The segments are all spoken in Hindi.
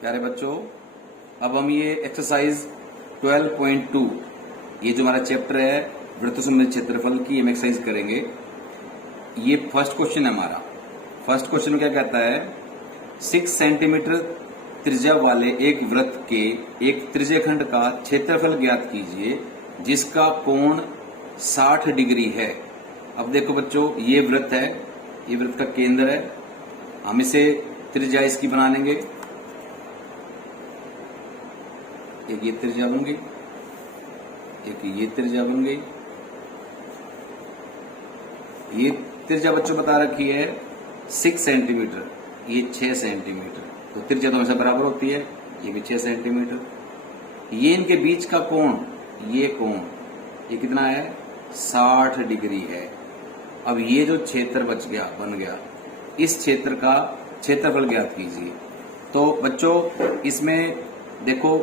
प्यारे बच्चों, अब हम ये एक्सरसाइज 12.2 ये जो हमारा चैप्टर है वृत्त संबंधी क्षेत्रफल की हम एक्सरसाइज करेंगे। ये फर्स्ट क्वेश्चन है हमारा। फर्स्ट क्वेश्चन में क्या कहता है, 6 सेंटीमीटर त्रिज्या वाले एक वृत्त के एक त्रिज्यखंड का क्षेत्रफल ज्ञात कीजिए जिसका कोण 60 डिग्री है। अब देखो बच्चों, ये वृत्त है, ये वृत्त का केंद्र है। हम इसे त्रिज्या इसकी बना लेंगे। एक ये त्रिज्या बन गई, एक ये त्रिज्या बन गई। ये त्रिज्या बच्चों बता रखी है 6 सेंटीमीटर, ये 6 सेंटीमीटर। तो त्रिज्या तो हमेशा बराबर होती है, ये भी 6 सेंटीमीटर। ये इनके बीच का कोण, ये कोण ये कितना है, 60 डिग्री है। अब ये जो क्षेत्र बन गया, इस क्षेत्र का क्षेत्रफल ज्ञात कीजिए। तो बच्चों इसमें देखो,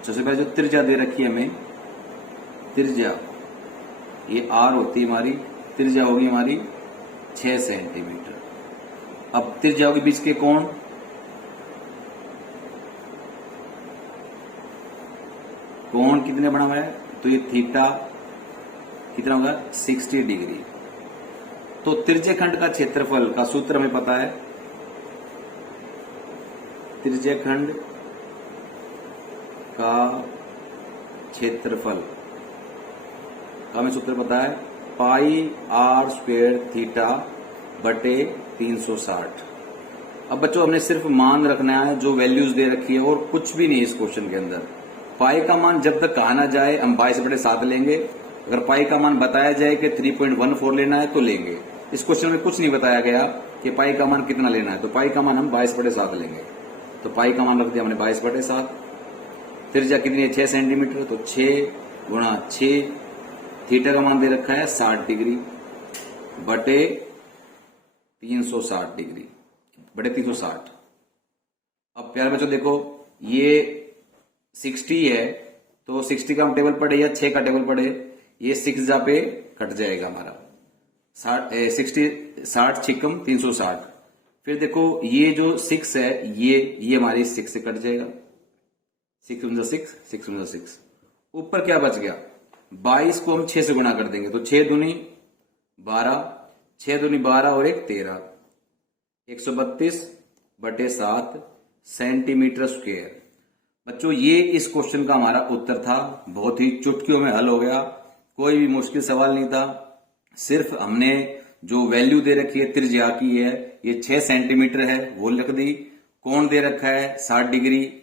सबसे पहले जो त्रिज्या दे रखी है हमें, त्रिज्या ये आर होती है हमारी, त्रिज्या होगी हमारी 6 सेंटीमीटर। अब त्रिज्याओं के बीच के कोण, कोण कितने बना हुआ है, तो ये थीटा कितना होगा, 60 डिग्री। तो त्रिज्यखंड का क्षेत्रफल का सूत्र हमें पता है। त्रिज्यखंड का क्षेत्रफल का हमें सूत्र पता है, पाई आर स्क्वायर थीटा बटे 360। अब बच्चों हमने सिर्फ मान रखना है, जो वैल्यूज दे रखी है, और कुछ भी नहीं इस क्वेश्चन के अंदर। पाई का मान जब तक कहा ना जाए हम 22/7 लेंगे। अगर पाई का मान बताया जाए कि 3.14 लेना है तो लेंगे। इस क्वेश्चन में कुछ नहीं बताया गया कि पाई का मान कितना लेना है, तो पाई का मान हम 22/7 लेंगे। तो पाई का मान रख दिया हमने 22/7। त्रिज्या कितनी है, 6 सेंटीमीटर, तो 6 गुणा 6, थीटा का मान दे रखा है 60 डिग्री बटे 360 डिग्री बटे 360। अब प्यारे बच्चों देखो, ये 60 है, तो 60 का हम टेबल पढ़े या 6 का टेबल पढ़े, ये 6 जा पे कट जाएगा हमारा 60 छिकम 360। फिर देखो ये जो 6 है, ये हमारी 6 से कट जाएगा, 6 ऊपर क्या बच गया, 22 को हम 6 से गुणा कर देंगे, तो 6 दूनी 12, 6 दूनी 12 और 1 13, 132/7 सेंटीमीटर स्क्वायर। बच्चों ये इस क्वेश्चन का हमारा उत्तर था। बहुत ही चुटकियों में हल हो गया, कोई भी मुश्किल सवाल नहीं था। सिर्फ हमने जो वैल्यू दे रखी है त्रिज्या की है, ये 6 सेंटीमीटर है, वो लिख दी। कोण दे रखा है 60 डिग्री,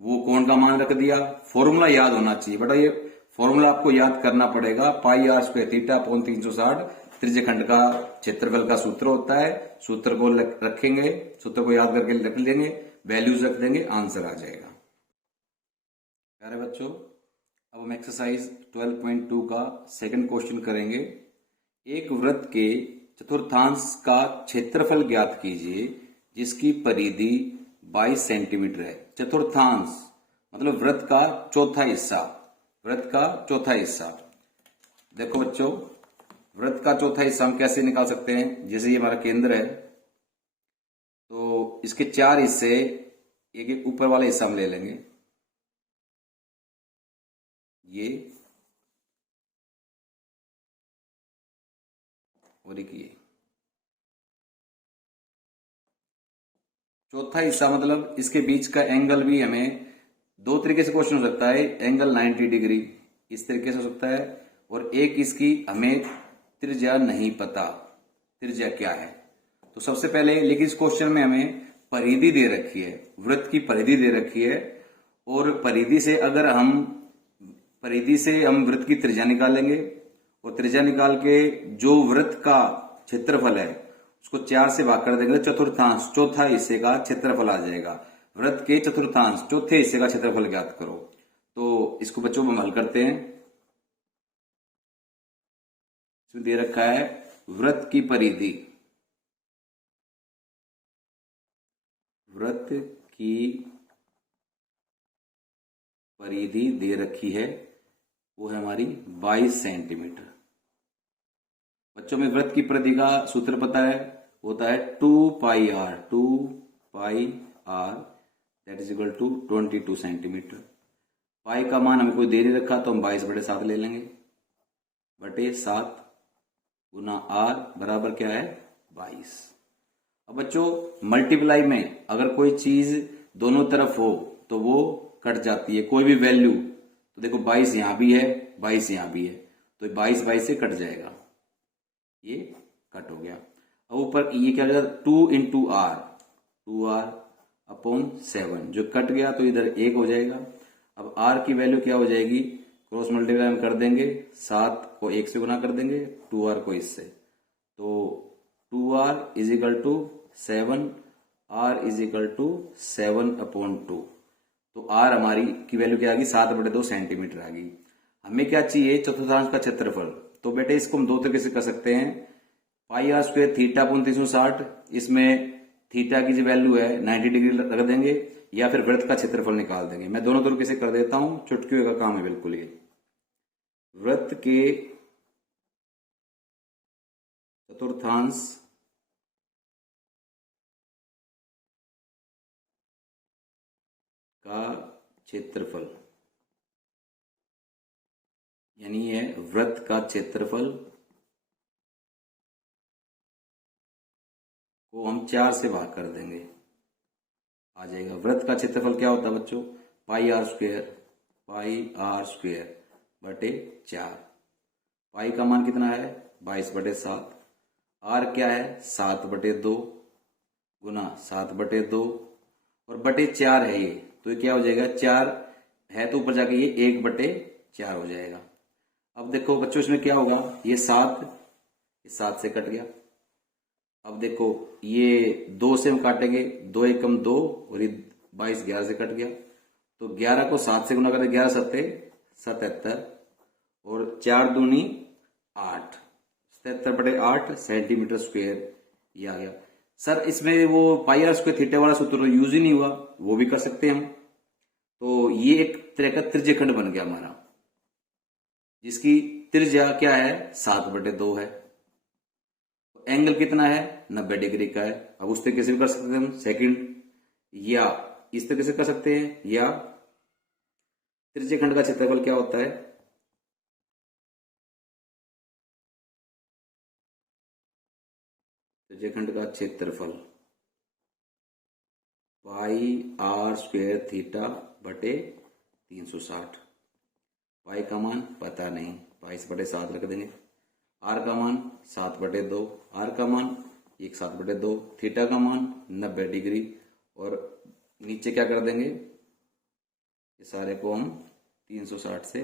वो कोण का मान रख दिया। फॉर्मूला याद होना चाहिए बेटा, ये फॉर्मूला आपको याद करना पड़ेगा। पाई आर स्क्वायर थीटा अपॉन 360 त्रिज्यखंड का क्षेत्रफल का सूत्र होता है। सूत्र को रखेंगे, सूत्र को याद करके रख लेंगे, वैल्यूज रख देंगे, आंसर आ जाएगा। प्यारे बच्चों, अब हम एक्सरसाइज 12.2 का सेकंड क्वेश्चन करेंगे। एक वृत्त के चतुर्थांश का क्षेत्रफल ज्ञात कीजिए जिसकी परिधि 22 सेंटीमीटर है। चतुर्थांश मतलब वृत्त का चौथा हिस्सा, वृत्त का चौथा हिस्सा। देखो बच्चों, वृत्त का चौथा हिस्सा हम कैसे निकाल सकते हैं। जैसे ये हमारा केंद्र है, तो इसके 4 हिस्से, एक ऊपर वाला हिस्सा हम ले लेंगे, ये और एक ये। चौथा हिस्सा मतलब इसके बीच का एंगल भी हमें दो तरीके से क्वेश्चन हो सकता है। एंगल 90 डिग्री इस तरीके से हो सकता है, और एक इसकी हमें त्रिज्या नहीं पता, त्रिज्या क्या है। तो सबसे पहले, लेकिन इस क्वेश्चन में हमें परिधि दे रखी है, वृत्त की परिधि दे रखी है, और परिधि से हम वृत्त की त्रिज्या निकालेंगे, और त्रिज्या निकाल के जो वृत्त का क्षेत्रफल है उसको 4 से भाग कर देंगे, चतुर्थांश चौथा हिस्से का क्षेत्रफल आ जाएगा। वृत्त के चतुर्थांश चौथे हिस्से का क्षेत्रफल ज्ञात करो। तो इसको बच्चों हम हल करते हैं। इसमें दे रखा है वृत्त की परिधि, वृत्त की परिधि दे रखी है, वो है हमारी 22 सेंटीमीटर। बच्चों में वृत्त की परिधि का सूत्र पता है, होता है 2 pi r that is equal to 22 centimetre. Pi का मान हमें कोई दे नहीं रखा तो हम 22/7 ले लेंगे, बटे 7 गुना आर बराबर क्या है 22। अब बच्चों मल्टीप्लाई में अगर कोई चीज दोनों तरफ हो तो वो कट जाती है, कोई भी वैल्यू। तो देखो 22 यहां भी है, 22 यहां भी है, तो 22 से कट जाएगा, ये कट हो गया। अब ऊपर ये क्या हो जाएगा 2 अपॉन 7 जो कट गया तो इधर 1 हो जाएगा। अब r की वैल्यू क्या हो जाएगी, क्रॉस मल्टीप्लाई हम कर देंगे, 7 को 1 से गुना कर देंगे, 2r को इससे, तो 2r is equal to 7, r is equal to 7/2। तो r हमारी की वैल्यू क्या आ गई 7/2 सेंटीमीटर आ गई। हमें क्या चाहिए चतुर्थांश का क्षेत्रफल। तो बेटे इसको हम दो तरीके से कर सकते हैं, पाई आर स्क्वायर थीटा अपॉन 360, इसमें थीटा की जो वैल्यू है 90 डिग्री रख देंगे, या फिर वृत्त का क्षेत्रफल निकाल देंगे। मैं दोनों तरीके से कर देता हूं, चुटकियों का काम है बिल्कुल ये। वृत्त के चतुर्थांश का क्षेत्रफल, यानी है वृत्त का क्षेत्रफल को हम 4 से भाग कर देंगे, आ जाएगा। वृत्त का क्षेत्रफल क्या होता है बच्चों, पाई आर स्क्वायर बटे 4। पाई का मान कितना है 22/7, आर क्या है 7/2 गुना 7/2 और बटे 4 है ये, तो ये क्या हो जाएगा 4 है तो ऊपर जाके ये 1/4 हो जाएगा। अब देखो बच्चों इसमें क्या होगा, ये 7 से कट गया। अब देखो ये 2 से हम काटेंगे, 2 एकम 2 और ये 22 11 से कट गया, तो 11 को 7 से गुना करें, 11 सत्ते 77 और 4 दूनी 8, 77/8 सेंटीमीटर स्क्वायर ये आ गया। सर इसमें वो पाई आर स्क्वायर थीटा वाला सूत्र यूज ही नहीं हुआ, वो भी कर सकते हैं हम। तो ये एक तरह का त्रिज्यखंड बन गया हमारा, जिसकी त्रिज्या क्या है 7/2 है। एंगल कितना है 90 डिग्री का है। अब उस तरीके से भी कर सकते हैं हम सेकंड, या इस तरीके से कर सकते हैं, या त्रिज्यखंड का क्षेत्रफल क्या होता है, त्रिज्यखंड का क्षेत्रफल पाई आर स्क्वायर थीटा बटे 360। पाई का मान पता नहीं, 22/7 रख देंगे, आर का मान 7/2, आर का मान 7/2, थीटा का मान 90 डिग्री और नीचे क्या कर देंगे, ये सारे को हम 360 से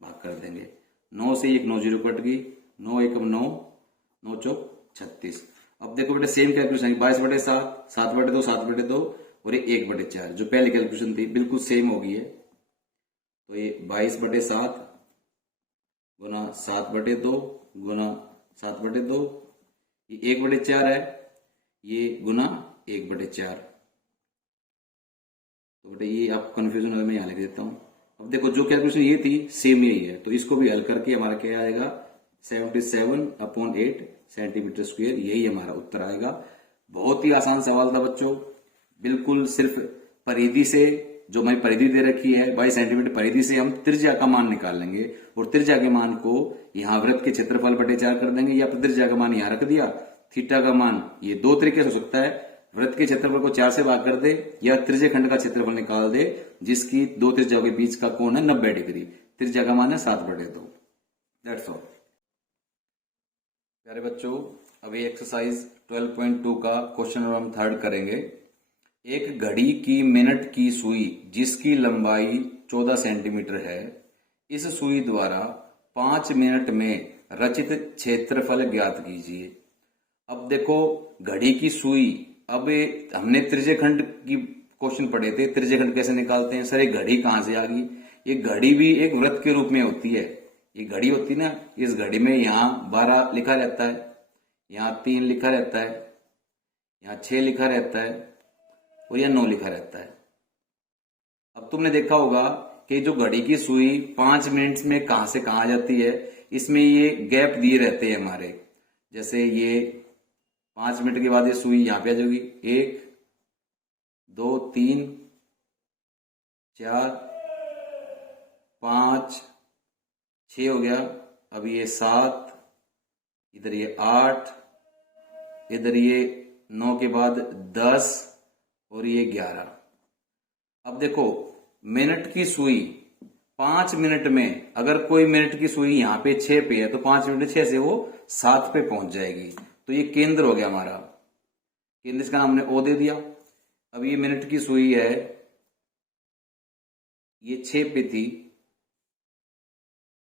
भाग कर देंगे। 9 से 1 9 0 कट गई, 9 एकम 9, 9 चौक 36। अब देखो बेटे सेम कैलकुलेशन 22/7, 7/2, 7/2 और ये 1/4 जो पहले कैलकुलेशन थी बिल्कुल सेम हो गई है। तो ये 22/7 गुना 7/2 गुना 7/2, ये 1/4 है, ये गुना 1/4। तो बेटे ये आप कंफ्यूजन है, मैं यहां लिख देता हूं। अब देखो जो कैलकुलेशन ये थी सेम यही है, तो इसको भी हल करके हमारा क्या आएगा 77/8 सेंटीमीटर स्क्वायर, यही हमारा उत्तर आएगा। बहुत ही आसान सवाल था बच्चों, बिल्कुल सिर्फ परिधि से, जो हमारी परिधि दे रखी है 22 सेंटीमीटर परिधि से हम त्रिज्या का मान निकाल लेंगे और त्रिज्या के मान को यहां वृत्त के क्षेत्रफल बटे 4 कर देंगे, या त्रिज्या का मान यहां रख दिया, थीटा का मान, ये दो तरीके से हो सकता है, वृत्त के क्षेत्रफल को 4 से भाग कर दे या त्रिज्यखंड का क्षेत्रफल निकाल दे जिसकी दो त्रिज्याओं के बीच का कोण है 90 डिग्री, त्रिज्या का मान है 7/2। That's all. प्यारे बच्चों अभी एक्सरसाइज 12.2 का क्वेश्चन नंबर हम 3 करेंगे। एक घड़ी की मिनट की सुई जिसकी लंबाई 14 सेंटीमीटर है, इस सुई द्वारा 5 मिनट में रचित क्षेत्रफल ज्ञात कीजिए। अब देखो घड़ी की सुई, अब हमने त्रिज्यखंड की क्वेश्चन पढ़े थे, त्रिज्यखंड कैसे निकालते हैं। सर ये घड़ी कहां से आ गई, ये घड़ी भी एक वृत्त के रूप में होती है। ये घड़ी होती ना, इस घड़ी में यहाँ 12 लिखा रहता है, यहाँ 3 लिखा रहता है, यहाँ 6 लिखा रहता है और यहाँ 9 लिखा रहता है। अब तुमने देखा होगा कि जो घड़ी की सुई 5 मिनट में कहां से कहां जाती है, इसमें ये गैप दिए रहते हैं हमारे, जैसे ये 5 मिनट के बाद ये सुई यहां पे आ जाएगी, 1 2 3 4 5 6 हो गया। अब ये 7, इधर ये 8, इधर ये 9 के बाद 10 और ये 11। अब देखो मिनट की सुई 5 मिनट में, अगर कोई मिनट की सुई यहाँ पे 6 पे है तो 5 मिनट 6 से वो 7 पे पहुंच जाएगी। तो ये केंद्र हो गया हमारा, केंद्र, इसका नाम हमने ओ दे दिया। अब ये मिनट की सुई है, ये 6 पे थी,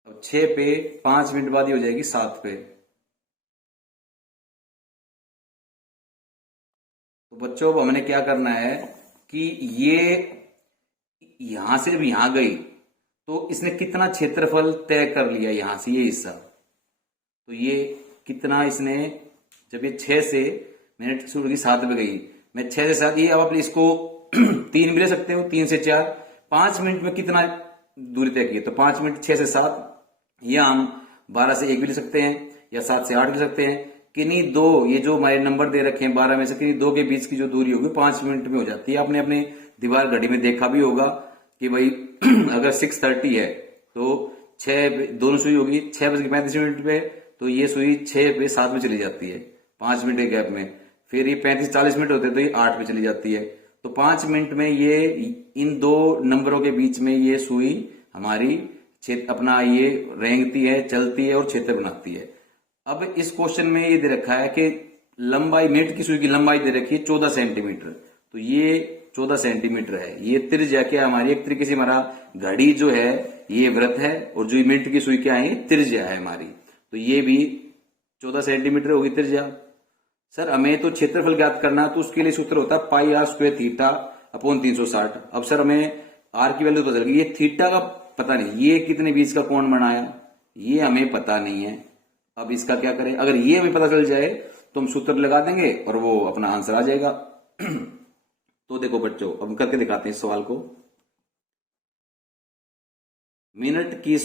अब 6 पे 5 मिनट बाद ये हो जाएगी 7 पे। तो बच्चों अब हमने क्या करना है कि ये यहां से जब यहां गई तो इसने कितना क्षेत्रफल तय कर लिया यहां से, ये हिस्सा। तो ये कितना इसने, जब ये 6 से मिनट की शुरू की 7 पे गई, मैं 6 से 7, ये अब आप इसको 3 भी ले सकते हो, 3 से 4, 5 मिनट में कितना दूरी तय की है। तो 5 मिनट 6 से 7, या हम 12 से 1 भी ले सकते हैं, या 7 से 8 ले सकते हैं। किन्हीं दो, ये जो हमारे नंबर दे रखे हैं 12 में से किन्हीं दो के बीच की जो दूरी होगी 5 मिनट में हो जाती है। आपने अपने दीवार घड़ी में देखा भी होगा कि भाई अगर 6:30 है तो 6 दोनों सुई होगी 6:35 पे, तो ये सुई 6 पे 7 में चली जाती है 5 मिनट के गैप में। फिर ये 35-40 मिनट होते हैं तो ये 8 पे चली जाती है। तो 5 मिनट में ये इन दो नंबरों के बीच में ये सुई हमारी अपना ये रेंगती है, चलती है और क्षेत्र बनाती है। अब इस क्वेश्चन में ये दे रखा है कि लंबाई, मिनट की सुई की लंबाई दे रखी है 14 सेंटीमीटर। तो ये 14 सेंटीमीटर है। ये त्रिज्या क्या हमारी, एक तरीके से हमारा घड़ी जो है ये वृत्त है, और जो मिनट की सुई क्या है ये त्रिज्या है हमारी। तो ये भी 14 सेंटीमीटर होगी त्रिज्या। सर हमें तो क्षेत्रफल ज्ञात करना है, तो उसके लिए सूत्र होता है पाई आर स्क्वायर थीटा अपॉन 360। अब सर हमें आर की वैल्यू पता चल गई, ये थीटा का पता नहीं, ये कितने बीच का कोण बनाया ये हमें पता नहीं है। अब इसका क्या करें, अगर ये हमें पता चल जाए तो हम सूत्र लगा देंगे और वो अपना आंसर आ जाएगा। तो देखो बच्चों अब हम करके दिखाते हैं इस सवाल को। मिनट की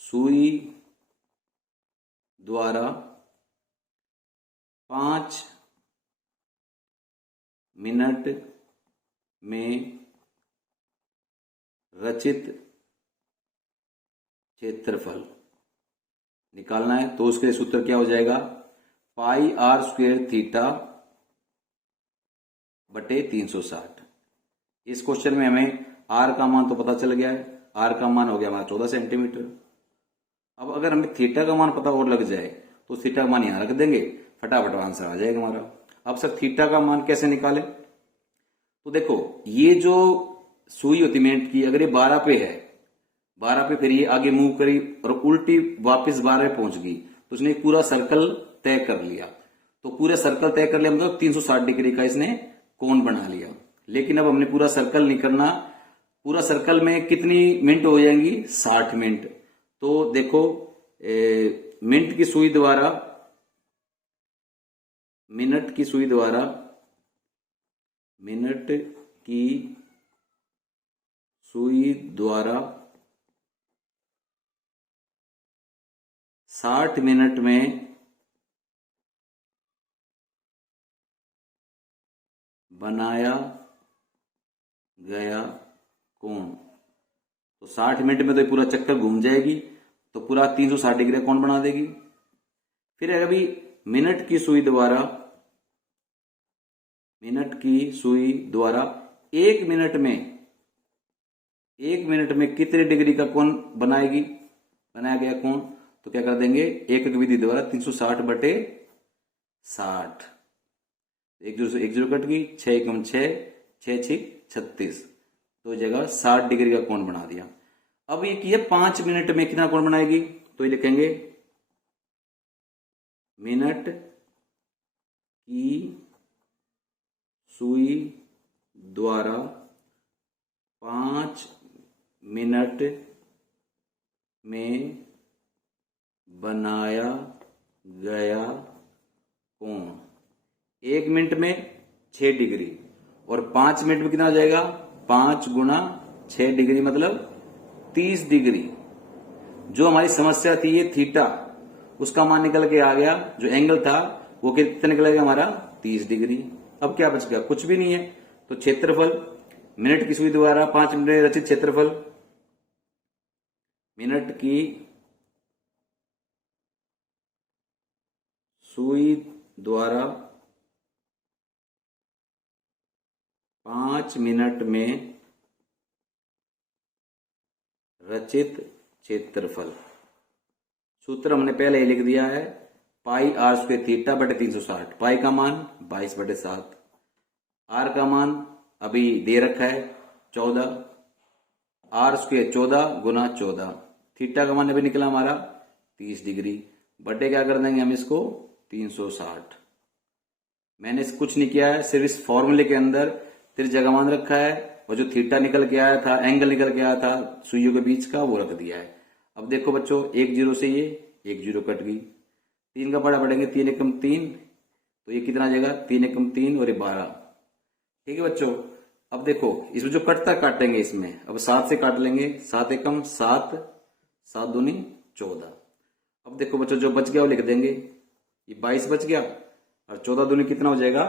सुई द्वारा 5 मिनट में रचित क्षेत्रफल निकालना है। तो उसके सूत्र क्या हो जाएगा, पाई आर स्क्वायर थीटा बटे 360। इस क्वेश्चन में हमें आर का मान तो पता चल गया है, आर का मान हो गया हमारा 14 सेंटीमीटर। अब अगर हमें थीटा का मान पता और लग जाए तो थीटा का मान यहां रख देंगे, फटाफट आंसर आ जाएगा हमारा। अब सर थीटा का मान कैसे निकाले, तो देखो ये जो सुई होती मिनट की, अगर ये 12 पे है, 12 पे फिर ये आगे मूव करी और उल्टी वापस 12 पे पहुंच गई, तो उसने पूरा सर्कल तय कर लिया। तो पूरा सर्कल तय कर लिया मतलब 360 डिग्री का इसने कोण बना लिया। लेकिन अब हमने पूरा सर्कल नहीं करना, पूरा सर्कल में कितनी मिनट हो जाएंगी, 60 मिनट। तो देखो मिनट की सुई द्वारा मिनट की सुई द्वारा 60 मिनट में बनाया गया कोण, तो 60 मिनट में तो पूरा चक्कर घूम जाएगी, तो पूरा 360 डिग्री का कोण बना देगी। फिर अभी मिनट की सुई द्वारा 1 मिनट में कितने डिग्री का कोण बनाया गया कोण, तो क्या कर देंगे, एक विधि द्वारा 360 बटे 60, एक जीरो कट गई, 6 एकम 6, 6 6 36, तो जगह 60 डिग्री का कोण बना दिया। अब ये किया 5 मिनट में कितना कोण बनाएगी, तो ये लिखेंगे मिनट की सुई द्वारा 5 मिनट में बनाया गया कोण, 1 मिनट में 6 डिग्री और 5 मिनट में कितना आ जाएगा, 5 गुणा 6 डिग्री मतलब 30 डिग्री। जो हमारी समस्या थी ये थीटा, उसका मान निकल के आ गया, जो एंगल था वो कितना निकल गया हमारा 30 डिग्री। अब क्या बच गया, कुछ भी नहीं है। तो क्षेत्रफल मिनट की सुई द्वारा 5 मिनट में रचित क्षेत्रफल, मिनट की सुई द्वारा 5 मिनट में रचित क्षेत्रफल, सूत्र हमने पहले ही लिख दिया है, पाई आर स्क्वायर थीटा बटे 360। पाई का मान 22/7, आर का मान अभी दे रखा है 14, आर स्क्वायर 14 गुना 14, थीटा का मान अभी निकला हमारा 30 डिग्री, बटे क्या कर देंगे हम इसको 360। मैंने कुछ नहीं किया है, सिर्फ इस फॉर्मूले के अंदर त्रिज्या का मान रखा है और जो थीटा निकल के आया था, एंगल निकल के आया था सुइयों के बीच का, वो रख दिया है। अब देखो बच्चों, 1 जीरो से ये 1 जीरो कट गई, 3 का बड़ा बढ़ेंगे, 3 एकम 3, तो ये कितना आ जाएगा 3 एकम 3 और ये 12। ठीक है बच्चों, अब देखो इसमें जो कटता काटेंगे इसमें, अब 7 से काट लेंगे, 7 एकम 7, 7 दूनी 14। अब देखो बच्चों जो बच गया वो लिख देंगे, ये 22 बच गया और 14 दूनी कितना हो जाएगा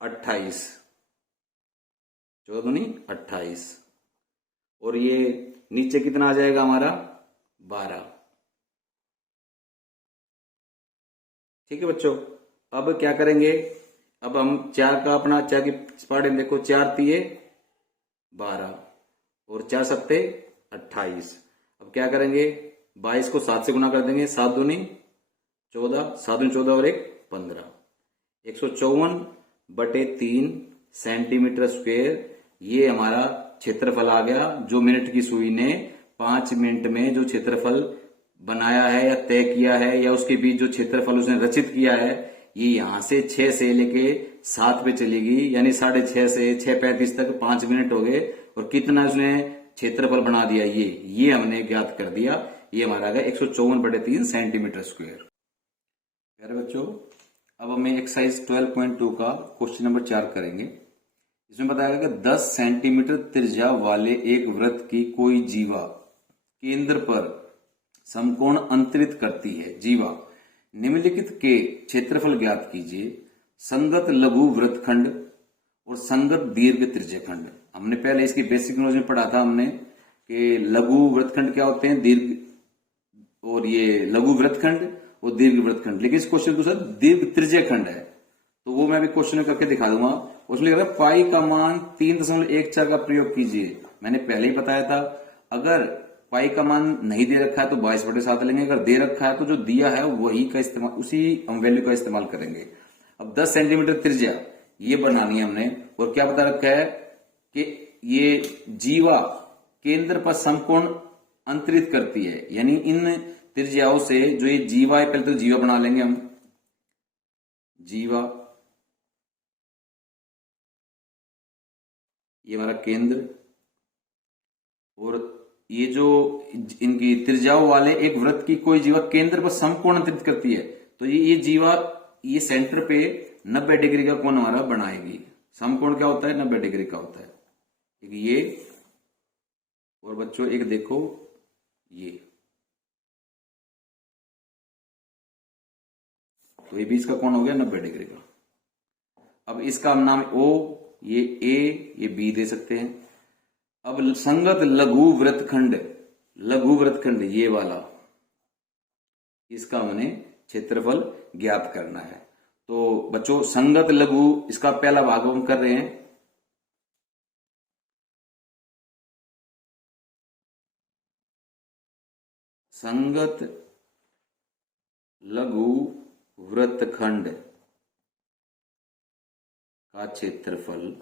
28, 14 दूनी 28, और ये नीचे कितना आ जाएगा हमारा 12। ठीक है बच्चों, अब क्या करेंगे, अब हम 4 का अपना 4 की पार्ट देखो, 4 तिये 12 और 4 सत्ते 28। अब क्या करेंगे, 22 को 7 से गुना कर देंगे, 7 दूनी 14, 7 दूनी 14 और 1 15, 154/3 सेंटीमीटर स्क्वायर, ये हमारा क्षेत्रफल आ गया, जो मिनट की सुई ने 5 मिनट में जो क्षेत्रफल बनाया है या तय किया है, या उसके बीच जो क्षेत्रफल उसने रचित किया है, ये यहां से 6 से लेके 7 पे चलेगी, यानी 6:30 से 6:35 तक 5 मिनट हो गए, और कितना उसने क्षेत्रफल बना दिया ये हमने ज्ञात कर दिया। ये हमारा आ गया 154/3 सेंटीमीटर स्क्वायर। प्यारे बच्चों, अब हमें एक्सरसाइज 12.2 का क्वेश्चन नंबर 4 करेंगे। इसमें बताया गया कि 10 सेंटीमीटर त्रिज्या वाले एक वृत्त की कोई जीवा केंद्र पर समकोण अंतरित करती है। जीवा निम्नलिखित के क्षेत्रफल ज्ञात कीजिए। संगत लघु वृत्तखंड और संगत दीर्घ त्रिज्यखंड। हमने पहले इसकी बेसिक नॉलेज में पढ़ा था हमने कि लघु वृत्तखंड क्या होते हैं, दीर्घ, और ये लघु वृत्तखंड और दीर्घ वृत्तखंड। लेकिन इस क्वेश्चन दूसरा दीर्घ त्रिज्यखंड है, तो वो मैं अभी क्वेश्चन करके दिखा दूंगा। उसमें लिखा है पाई का मान 3.14 का प्रयोग कीजिए। मैंने पहले ही बताया था, अगर पाई का मान नहीं दे रखा है तो 22/7 लेंगे, अगर दे रखा है तो जो दिया है वही का इस्तेमाल, उसी हम वैल्यू का इस्तेमाल करेंगे। अब 10 सेंटीमीटर त्रिज्या ये बनानी है हमने, और क्या बता रखा है कि ये जीवा केंद्र पर समकोण अंतरित करती है, यानी इन त्रिज्याओं से जो ये जीवा है, पहले तो जीवा बना लेंगे हम, जीवा ये हमारा केंद्र, और ये जो इनकी त्रिज्याओं वाले एक वृत्त की कोई जीवा केंद्र पर समकोण अंतरित करती है, तो ये जीवा ये सेंटर पे 90 डिग्री का कोण हमारा बनाएगी। समकोण क्या होता है, 90 डिग्री का होता है। एक ये, और बच्चों एक देखो ये, तो ये बीच का कोण हो गया 90 डिग्री का। अब इसका नाम ओ, ये ए, ये बी दे सकते हैं। अब संगत लघु वृत्तखंड ये वाला, इसका हमने क्षेत्रफल ज्ञात करना है। तो बच्चों संगत लघु, इसका पहला भाग हम कर रहे हैं। संगत लघु वृत्तखंड का क्षेत्रफल,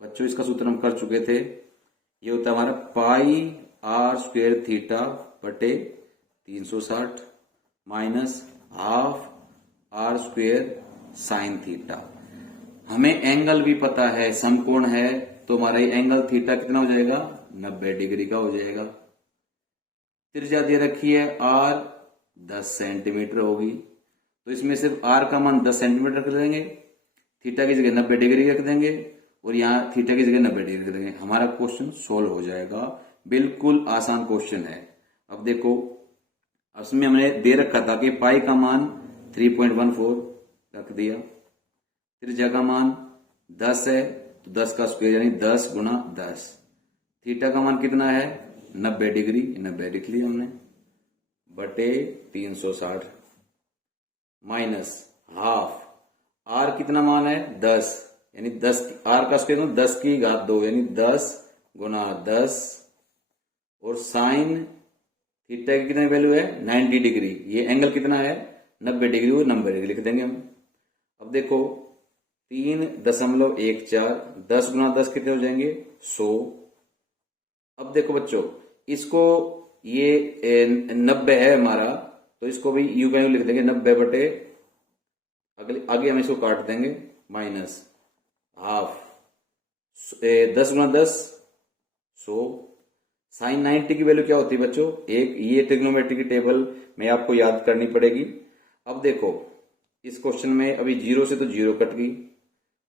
बच्चों इसका सूत्र हम कर चुके थे, ये होता है हमारा पाई आर स्क्वायर थीटा बटे 360 minus half r square sine theta. हमें एंगल भी पता है, समकोण है, तो हमारा ये एंगल थीटा कितना हो जाएगा 90 डिग्री का हो जाएगा। त्रिज्या दे रखी है आर 10 सेंटीमीटर होगी, तो इसमें सिर्फ आर का मान 10 सेंटीमीटर रख देंगे, थीटा की जगह 90 डिग्री रख देंगे, और यहाँ थीटा की जगह 90 डिग्री देंगे, हमारा क्वेश्चन सोल्व हो जाएगा। बिल्कुल आसान क्वेश्चन है। अब देखो, उसमें हमने दे रखा था कि पाई का मान 3.14 रख दिया, त्रिज्या का मान 10 है तो 10 का स्क्वायर यानी 10 गुना 10, थीटा का मान कितना है 90 डिग्री, 90 लिख लिया हमने, बटे 360 माइनस हाफ, आर कितना मान है 10 यानी 10, आर का स्क्वायर 10 की घात 2 यानी 10 गुना 10, और साइन थीटा की कितनी वैल्यू है 90 डिग्री, ये एंगल कितना है 90 डिग्री, वो 90 डिग्री लिख देंगे हम। अब देखो 3.14, 10 गुना 10 कितने हो जाएंगे 100। अब देखो बच्चों, इसको ये 90 है हमारा, तो इसको भी यू का यू लिख देंगे 90 बटे, आगे हम इसको काट देंगे माइनस हाफ, 10 गुना 10 100। साइन 90 की वैल्यू क्या होती है बच्चों, एक, ये ट्रिग्नोमेट्री की टेबल में आपको याद करनी पड़ेगी। अब देखो इस क्वेश्चन में अभी 0 से तो 0 कट गई,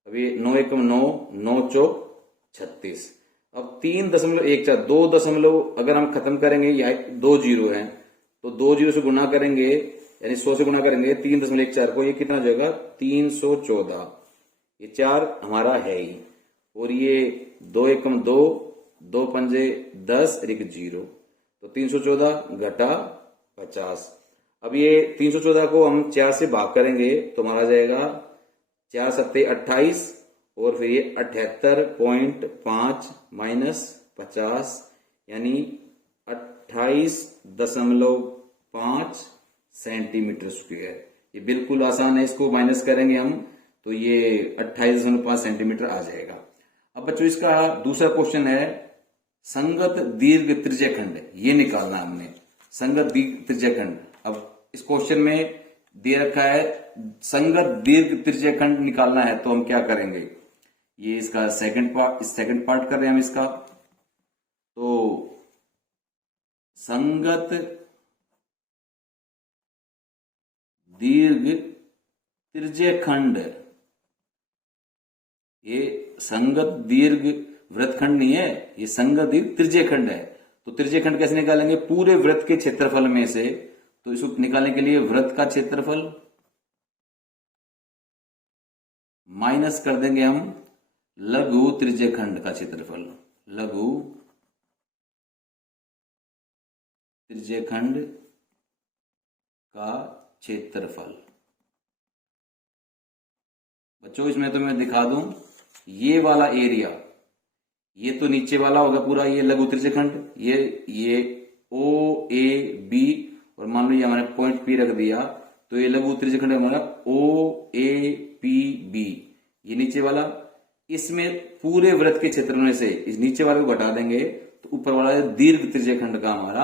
अभी 9 एकम 9, 9 चौक 36, अब 3.14, 2 दशमलव अगर हम खत्म करेंगे, या 2 जीरो है तो 2 जीरो से गुना करेंगे यानी 100 से गुना करेंगे 3.14 को, ये कितना हो जाएगा 314, ये 4 हमारा है ही, और ये 2 एकम 2, 2 पंजे 10 और 1 0, तो 314 घटा 50। अब ये 314 को हम 4 से भाग करेंगे तो हमारा जाएगा 4 सत्ते 28, और फिर ये 78.5 माइनस 50 यानी 28.5 सेंटीमीटर स्क्वायर। ये बिल्कुल आसान है, इसको माइनस करेंगे हम तो ये 28.5 सेंटीमीटर आ जाएगा। अब बच्चों इसका दूसरा क्वेश्चन है संगत दीर्घ त्रिज्यखंड, ये निकालना हमने संगत दीर्घ त्रिज्यखंड। अब इस क्वेश्चन में दे रखा है संगत दीर्घ त्रिज्यखंड निकालना है, तो हम क्या करेंगे, ये इसका सेकंड पार्ट कर रहे हैं हम इसका। तो संगत दीर्घ त्रिज्यखंड, ये संगत दीर्घ वृत्तखंड नहीं है, ये संगत दीर्घ त्रिज्यखंड है। तो त्रिज्यखंड कैसे निकालेंगे, पूरे वृत्त के क्षेत्रफल में से, तो इसको निकालने के लिए वृत्त का क्षेत्रफल माइनस कर देंगे हम लघु त्रिज्यखंड का क्षेत्रफल, लघु त्रिज्यखंड का क्षेत्रफल। बच्चों इसमें तो मैं दिखा दूं, ये वाला एरिया, ये तो नीचे वाला होगा पूरा, ये लघु त्रिज्यखंड, ये ओ ए बी, और मान लो ये हमारे पॉइंट पी रख दिया, तो ये लघु त्रिज्यखंड हमारा ओ ए पी बी, ये नीचे वाला। इसमें पूरे वृत्त के क्षेत्र में से इस नीचे वाले को घटा देंगे तो ऊपर वाला दीर्घ त्रिज्यखंड का हमारा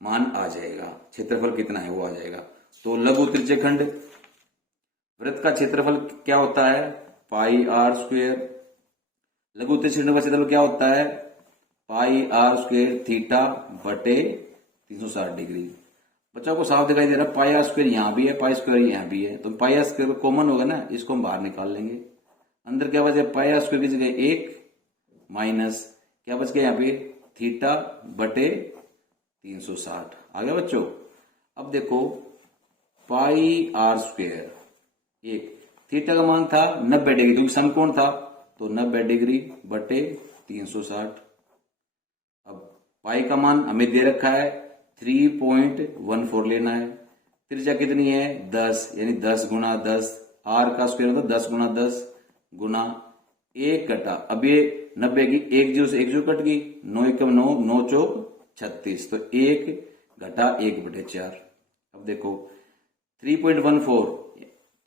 मान आ जाएगा, क्षेत्रफल कितना है वो आ जाएगा। तो लघु त्रिज्यखंड वृत्त का क्षेत्रफल क्या होता है पाई आर स्क्वायर, लघु त्रिज्यखंड का क्षेत्रफल क्या होता है पाई आर स्क्वायर थीटा बटे 360 डिग्री। बच्चों को साफ दिखाई दे रहा है, पाई आर स्क्वायर यहां भी है, पाई स्क्वायर यहां भी है, तो पाई आर स्क्वायर कॉमन होगा ना, इसको हम बाहर निकाल लेंगे। अंदर क्या बचा, पाई आर स्क्वायर की जगह 1 माइनस क्या बच गया यहाँ पे थीटा बटे 360 आ गया बच्चों। अब देखो पाई आर स्क्वायर, एक थीटा का मान था 90 डिग्री क्योंकि समकोण था, तो 90 डिग्री बटे 360। अब पाई का मान हमें दे रखा है 3.14 लेना है, त्रिज्या कितनी है 10 यानी 10 गुना 10, आर का स्क्वायर होता है 10 गुना 10 गुना 1 घटा, अब ये 90 की 1 जीरो से 1 जीरो कट गई, 9 एकम 9, 9 चौक 36, तो 1 घटा 1 बटे 4। अब देखो 3.14,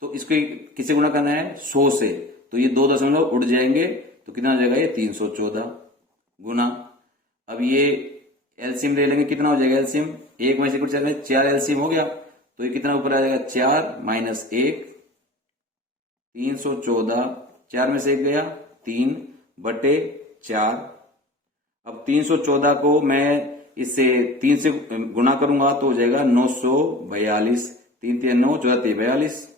तो इसको किसे गुना करना है 100 से, तो ये 2 दशमलव उड़ जाएंगे, तो कितना हो जाएगा ये 314 गुना, अब ये एलसीएम ले लेंगे, कितना हो जाएगा एलसीएम, 1 में से कुछ 4 एलसीएम हो गया, तो ये कितना ऊपर आ जाएगा 4 माइनस 1 314, 4 में से 1 गया 3 बटे 4। अब 314 को मैं इससे 3 से गुणा करूंगा तो हो जाएगा 942, 3 3 9 14 42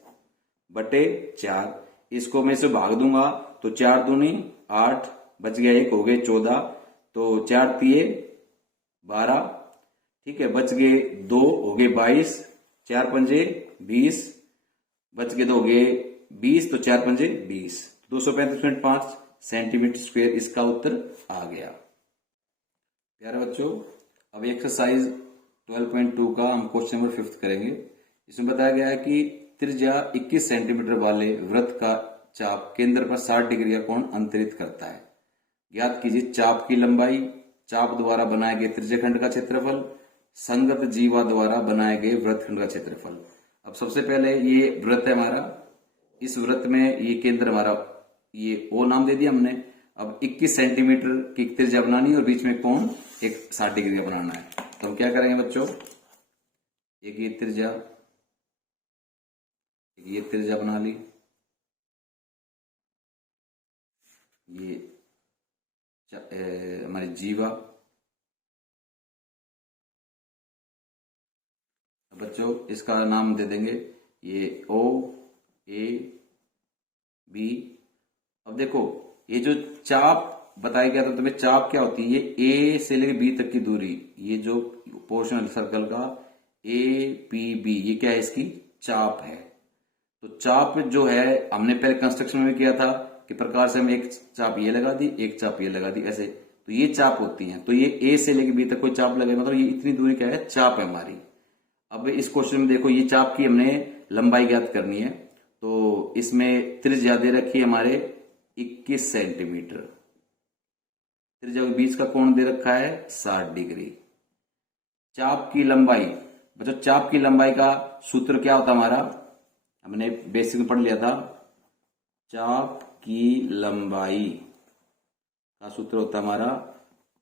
बटे 4, इसको मैं इसे भाग दूंगा तो 4 दूनी 8 बच गया, एक हो गए 14, तो 4 तिये 12, ठीक है, बच गए 2 हो गए 22, 4 पंजे 20, बच गए 2 हो गए 20, तो 4 पंजे 20, 235.5 सेंटीमीटर स्क्वायर इसका उत्तर आ गया। प्यारे बच्चों, अब एक्सरसाइज 12.2 का हम क्वेश्चन नंबर 5 करेंगे। इसमें बताया गया है कि त्रिज्या 21 सेंटीमीटर वाले वृत्त का चाप केंद्र पर 60 डिग्री का कोण अंतरित करता है। ज्ञात कीजिए चाप की लंबाई, चाप द्वारा बनाए गए त्रिज्यखंड का क्षेत्रफल, संगत जीवा द्वारा बनाए गए वृत्तखंड का क्षेत्रफल। अब सबसे पहले ये वृत्त है हमारा, इस वृत्त में ये केंद्र हमारा, ये ओ नाम दे दिया हमने। अब 21 सेंटीमीटर की त्रिज्या बनानी है और बीच में कोण एक 60 डिग्री का बनाना है। तो हम क्या करेंगे बच्चों, एक ये त्रिज्या बना ली, ये हमारी जीवा। बच्चों इसका नाम दे देंगे ये ओ ए बी। अब देखो ये जो चाप बताया गया था तुम्हें, चाप क्या होती है, ये ए से लेकर बी तक की दूरी, ये जो पोर्शन सर्कल का ए पी बी, ये क्या है, इसकी चाप है। तो चाप जो है हमने पहले कंस्ट्रक्शन में किया था कि प्रकार से हम एक चाप ये लगा दी, एक चाप ये लगा दी, ऐसे। तो ये चाप होती हैं। तो ये ए से लेकर बी तक कोई चाप लगे, मतलब ये इतनी दूरी क्या है, चाप है हमारी। अब इस क्वेश्चन में देखो, ये चाप की हमने लंबाई ज्ञात करनी है, तो इसमें त्रिज्या दे रखी है हमारे 21 सेंटीमीटर, त्रिज्या के बीच का कोण दे रखा है 60 डिग्री। चाप की लंबाई, बच्चों चाप की लंबाई का सूत्र क्या होता हमारा, हमने बेसिक में पढ़ लिया था। चाप की लंबाई का सूत्र होता है हमारा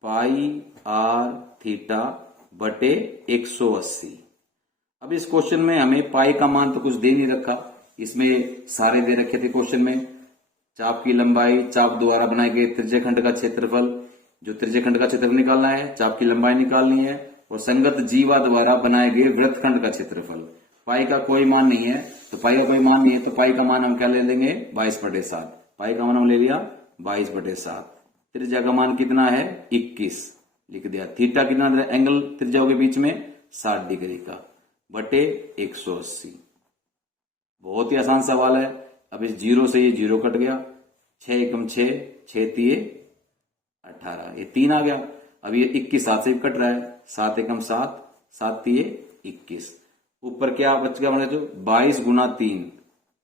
पाई आर थीटा बटे 180। अब इस क्वेश्चन में हमें पाई का मान तो कुछ दे नहीं रखा, इसमें सारे दे रखे थे क्वेश्चन में। चाप की लंबाई, चाप द्वारा बनाए गए त्रिज्यखंड का क्षेत्रफल, जो त्रिज्यखंड का क्षेत्रफल निकालना है, चाप की लंबाई निकालनी है, और संगत जीवा द्वारा बनाए गए वृत्तखंड का क्षेत्रफल। पाई का कोई मान नहीं है, तो पाई का कोई मान नहीं है, तो पाई का मान हम क्या ले लेंगे, 22/7। पाई का मान हम ले लिया 22/7। त्रिज्या का मान कितना है, 21 लिख दिया। थीटा कितना एंगल त्रिज्याओं के बीच में, 60 डिग्री का, बटे 180। बहुत ही आसान सवाल है। अब इस 0 से ये 0 कट गया, 6 एकम 6, 6 तिये 18, ये 3 आ गया। अब ये 21 7 से कट रहा है, 7 एकम 7, 7 तिये 21। ऊपर क्या बच गया हमारे, जो 22 गुना 3,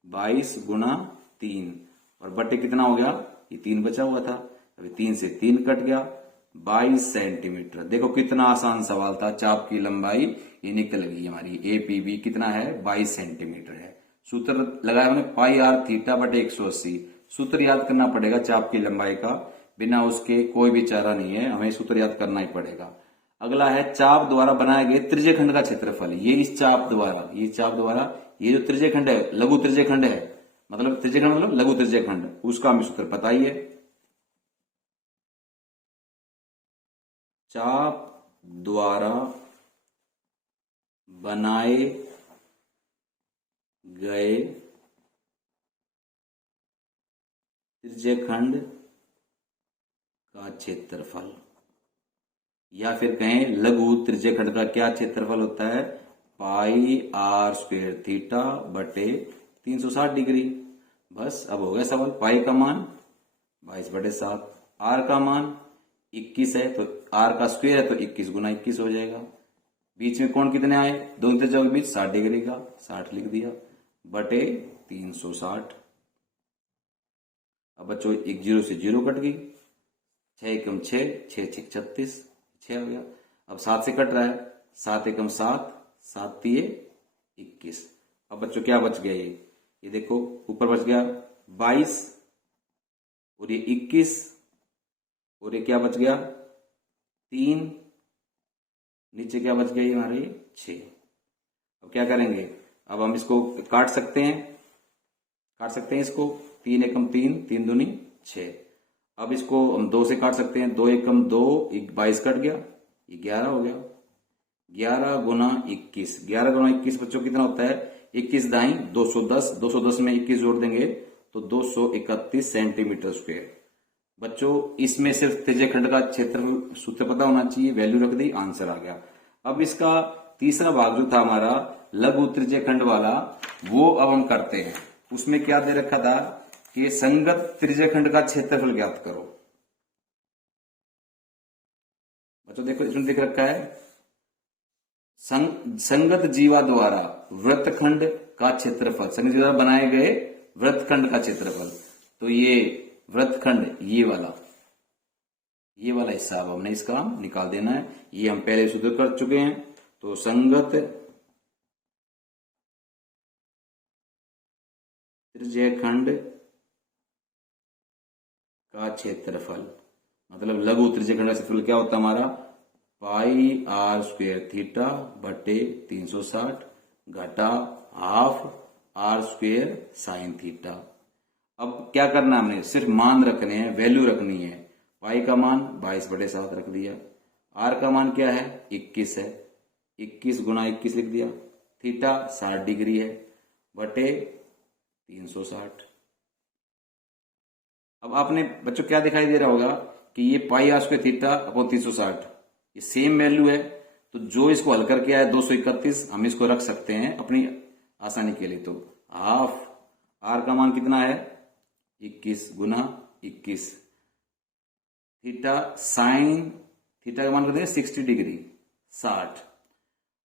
22 गुना 3, और बटे कितना हो गया, ये 3 बचा हुआ था। अभी 3 से 3 कट गया, 22 सेंटीमीटर। देखो कितना आसान सवाल था। चाप की लंबाई ये निकल गई हमारी, ए पी बी कितना है, 22 सेंटीमीटर है। सूत्र लगाया हमने पाई आर थीटा बटे 180। सूत्र याद करना पड़ेगा चाप की लंबाई का, बिना उसके कोई भी चारा नहीं है, हमें सूत्र याद करना ही पड़ेगा। अगला है चाप द्वारा बनाए गए त्रिज्यखंड का क्षेत्रफल। ये इस चाप द्वारा, ये जो त्रिज्यखंड है, लघु त्रिज्यखंड है, मतलब त्रिज्यखंड मतलब लघु त्रिज्यखंड, उसका हमें सूत्र पता ही है। चाप द्वारा बनाए गए त्रिज्यखंड का क्षेत्रफल, या फिर कहें लघु त्रिज्यखंड का क्या क्षेत्रफल होता है, पाई आर स्क्वायर थीटा बटे 360 डिग्री। बस अब हो गया सवाल। पाई का मान 22/7, आर का मान 21 है, तो आर का स्क्वायर है तो 21 गुना 21 हो जाएगा। बीच में कोण कितने आए, दोनों त्रिज्याओं के बीच 60 डिग्री का, 60 लिख दिया, बटे 360। अब बच्चों एक 0 से 0 कट गई, 6 एकम 6, 6 6 36, 6 हो गया। अब 7 से कट रहा है, 7 एकम 7, 7 तिये 21। अब बच्चों क्या बच गया, ये देखो ऊपर बच गया 22 और ये 21, और ये क्या बच गया 3, नीचे क्या बच गया ये हमारे 6। अब क्या करेंगे, अब हम इसको काट सकते हैं इसको, 3 एकम 3, 3 दूनी 6। अब इसको हम 2 से काट सकते हैं, 2 एकम 2, 22 कट गया, ये 11 हो गया। 11 गुना 21, 11 गुना 21 बच्चों कितना होता है, 21 दाई 210, 210 में 21 जोड़ देंगे तो 231 सेंटीमीटर स्क्वायर। बच्चों इसमें सिर्फ त्रिज्यखंड का क्षेत्रफल सूत्र पता होना चाहिए, वैल्यू रख दी, आंसर आ गया। अब इसका तीसरा भाग जो था हमारा लघु त्रिज्यखंड वाला, वो अब हम करते हैं। उसमें क्या दे रखा था कि संगत त्रिज्यखंड का क्षेत्रफल ज्ञात करो। बच्चों देखो इसमें देख रखा है संगत जीवा द्वारा वृत्तखंड का क्षेत्रफल, संगत जीवा द्वारा बनाए गए वृत्तखंड का क्षेत्रफल। तो ये वृत्तखंड ये वाला हिस्सा अब हमने इसका निकाल देना है। ये हम पहले सूत्र कर चुके हैं। तो संगत त्रिज्यखंड का क्षेत्रफल मतलब लघु त्रिज्यखंड का क्षेत्रफल क्या होता है हमारा, पाई आर स्क्वायर थीटा बटे 360 घटा half r square sine theta. अब क्या करना है, हमने सिर्फ मान रखने हैं, वैल्यू रखनी है। पाई का मान 22/7 रख दिया, आर का मान क्या है 21 है, 21 गुना 21 लिख दिया, थीटा 60 डिग्री है बटे 360। अब आपने बच्चों क्या दिखाई दे रहा होगा कि ये पाई आर स्क्वायर थीटा अपॉन 360 ये सेम वैल्यू है। तो जो इसको हल करके आया 231, हम इसको रख सकते हैं अपनी आसानी के लिए। तो हाफ आर का मान कितना है 21 गुना 21, थीटा साइन थीटा का मान करते हैं 60 डिग्री 60।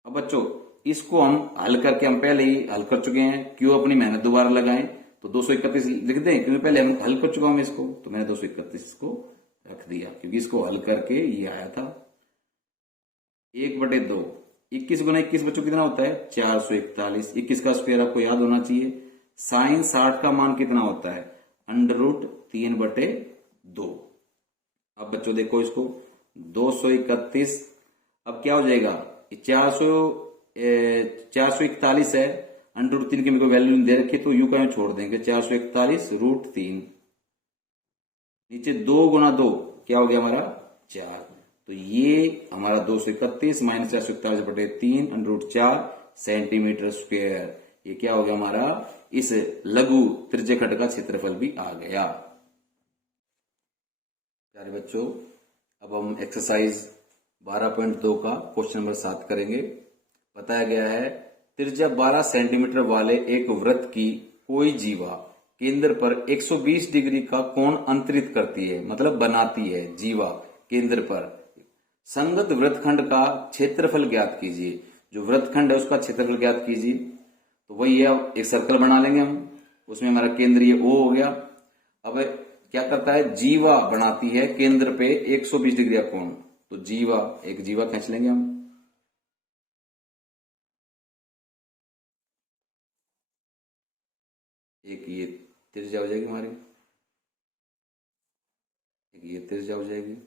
अब बच्चों इसको हम हल करके, हम पहले ही हल कर चुके हैं, क्यों अपनी मेहनत दोबारा लगाएं। तो 231 लिख दें क्योंकि पहले हम हल कर चुका हूं इसको। तो मैंने 231 इसको रख दिया क्योंकि इसको हल करके ये आया था 1/2। 21 गुना 21 बच्चों कितना होता है 441। 21 का स्क्वायर आपको याद होना चाहिए। साइन 60 का मान कितना होता है √3/2। अब बच्चों देखो इसको 231, अब क्या हो जाएगा 441 है, √3 की मेरे को वैल्यू दे रखी तो यू का मैं छोड़ देंगे 441 √3, नीचे 2 गुना 2 क्या हो गया हमारा 4। तो ये हमारा 231 माइनस 441/3 √4 सेंटीमीटर स्क्वायर, ये क्या हो गया हमारा इस लघु त्रिज्यखंड का क्षेत्रफल भी आ गया। प्यारे बच्चों अब हम एक्सरसाइज 12.2 का क्वेश्चन नंबर 7 करेंगे। बताया गया है त्रिज्या 12 सेंटीमीटर वाले एक वृत्त की कोई जीवा केंद्र पर 120 डिग्री का कोण अंतरित करती है, मतलब बनाती है जीवा केंद्र पर। संगत वृत्तखंड का क्षेत्रफल ज्ञात कीजिए। जो वृत्तखंड है उसका क्षेत्रफल ज्ञात कीजिए। तो वही है, एक सर्कल बना लेंगे हम, उसमें हमारा केंद्र ये O हो गया। अब क्या करता है जीवा बनाती है केंद्र पे 120 डिग्री का कोण। तो जीवा, एक जीवा खींच लेंगे हम, एक ये त्रिज्या हो जाएगी हमारी, एक ये त्रिज्या हो जाएगी।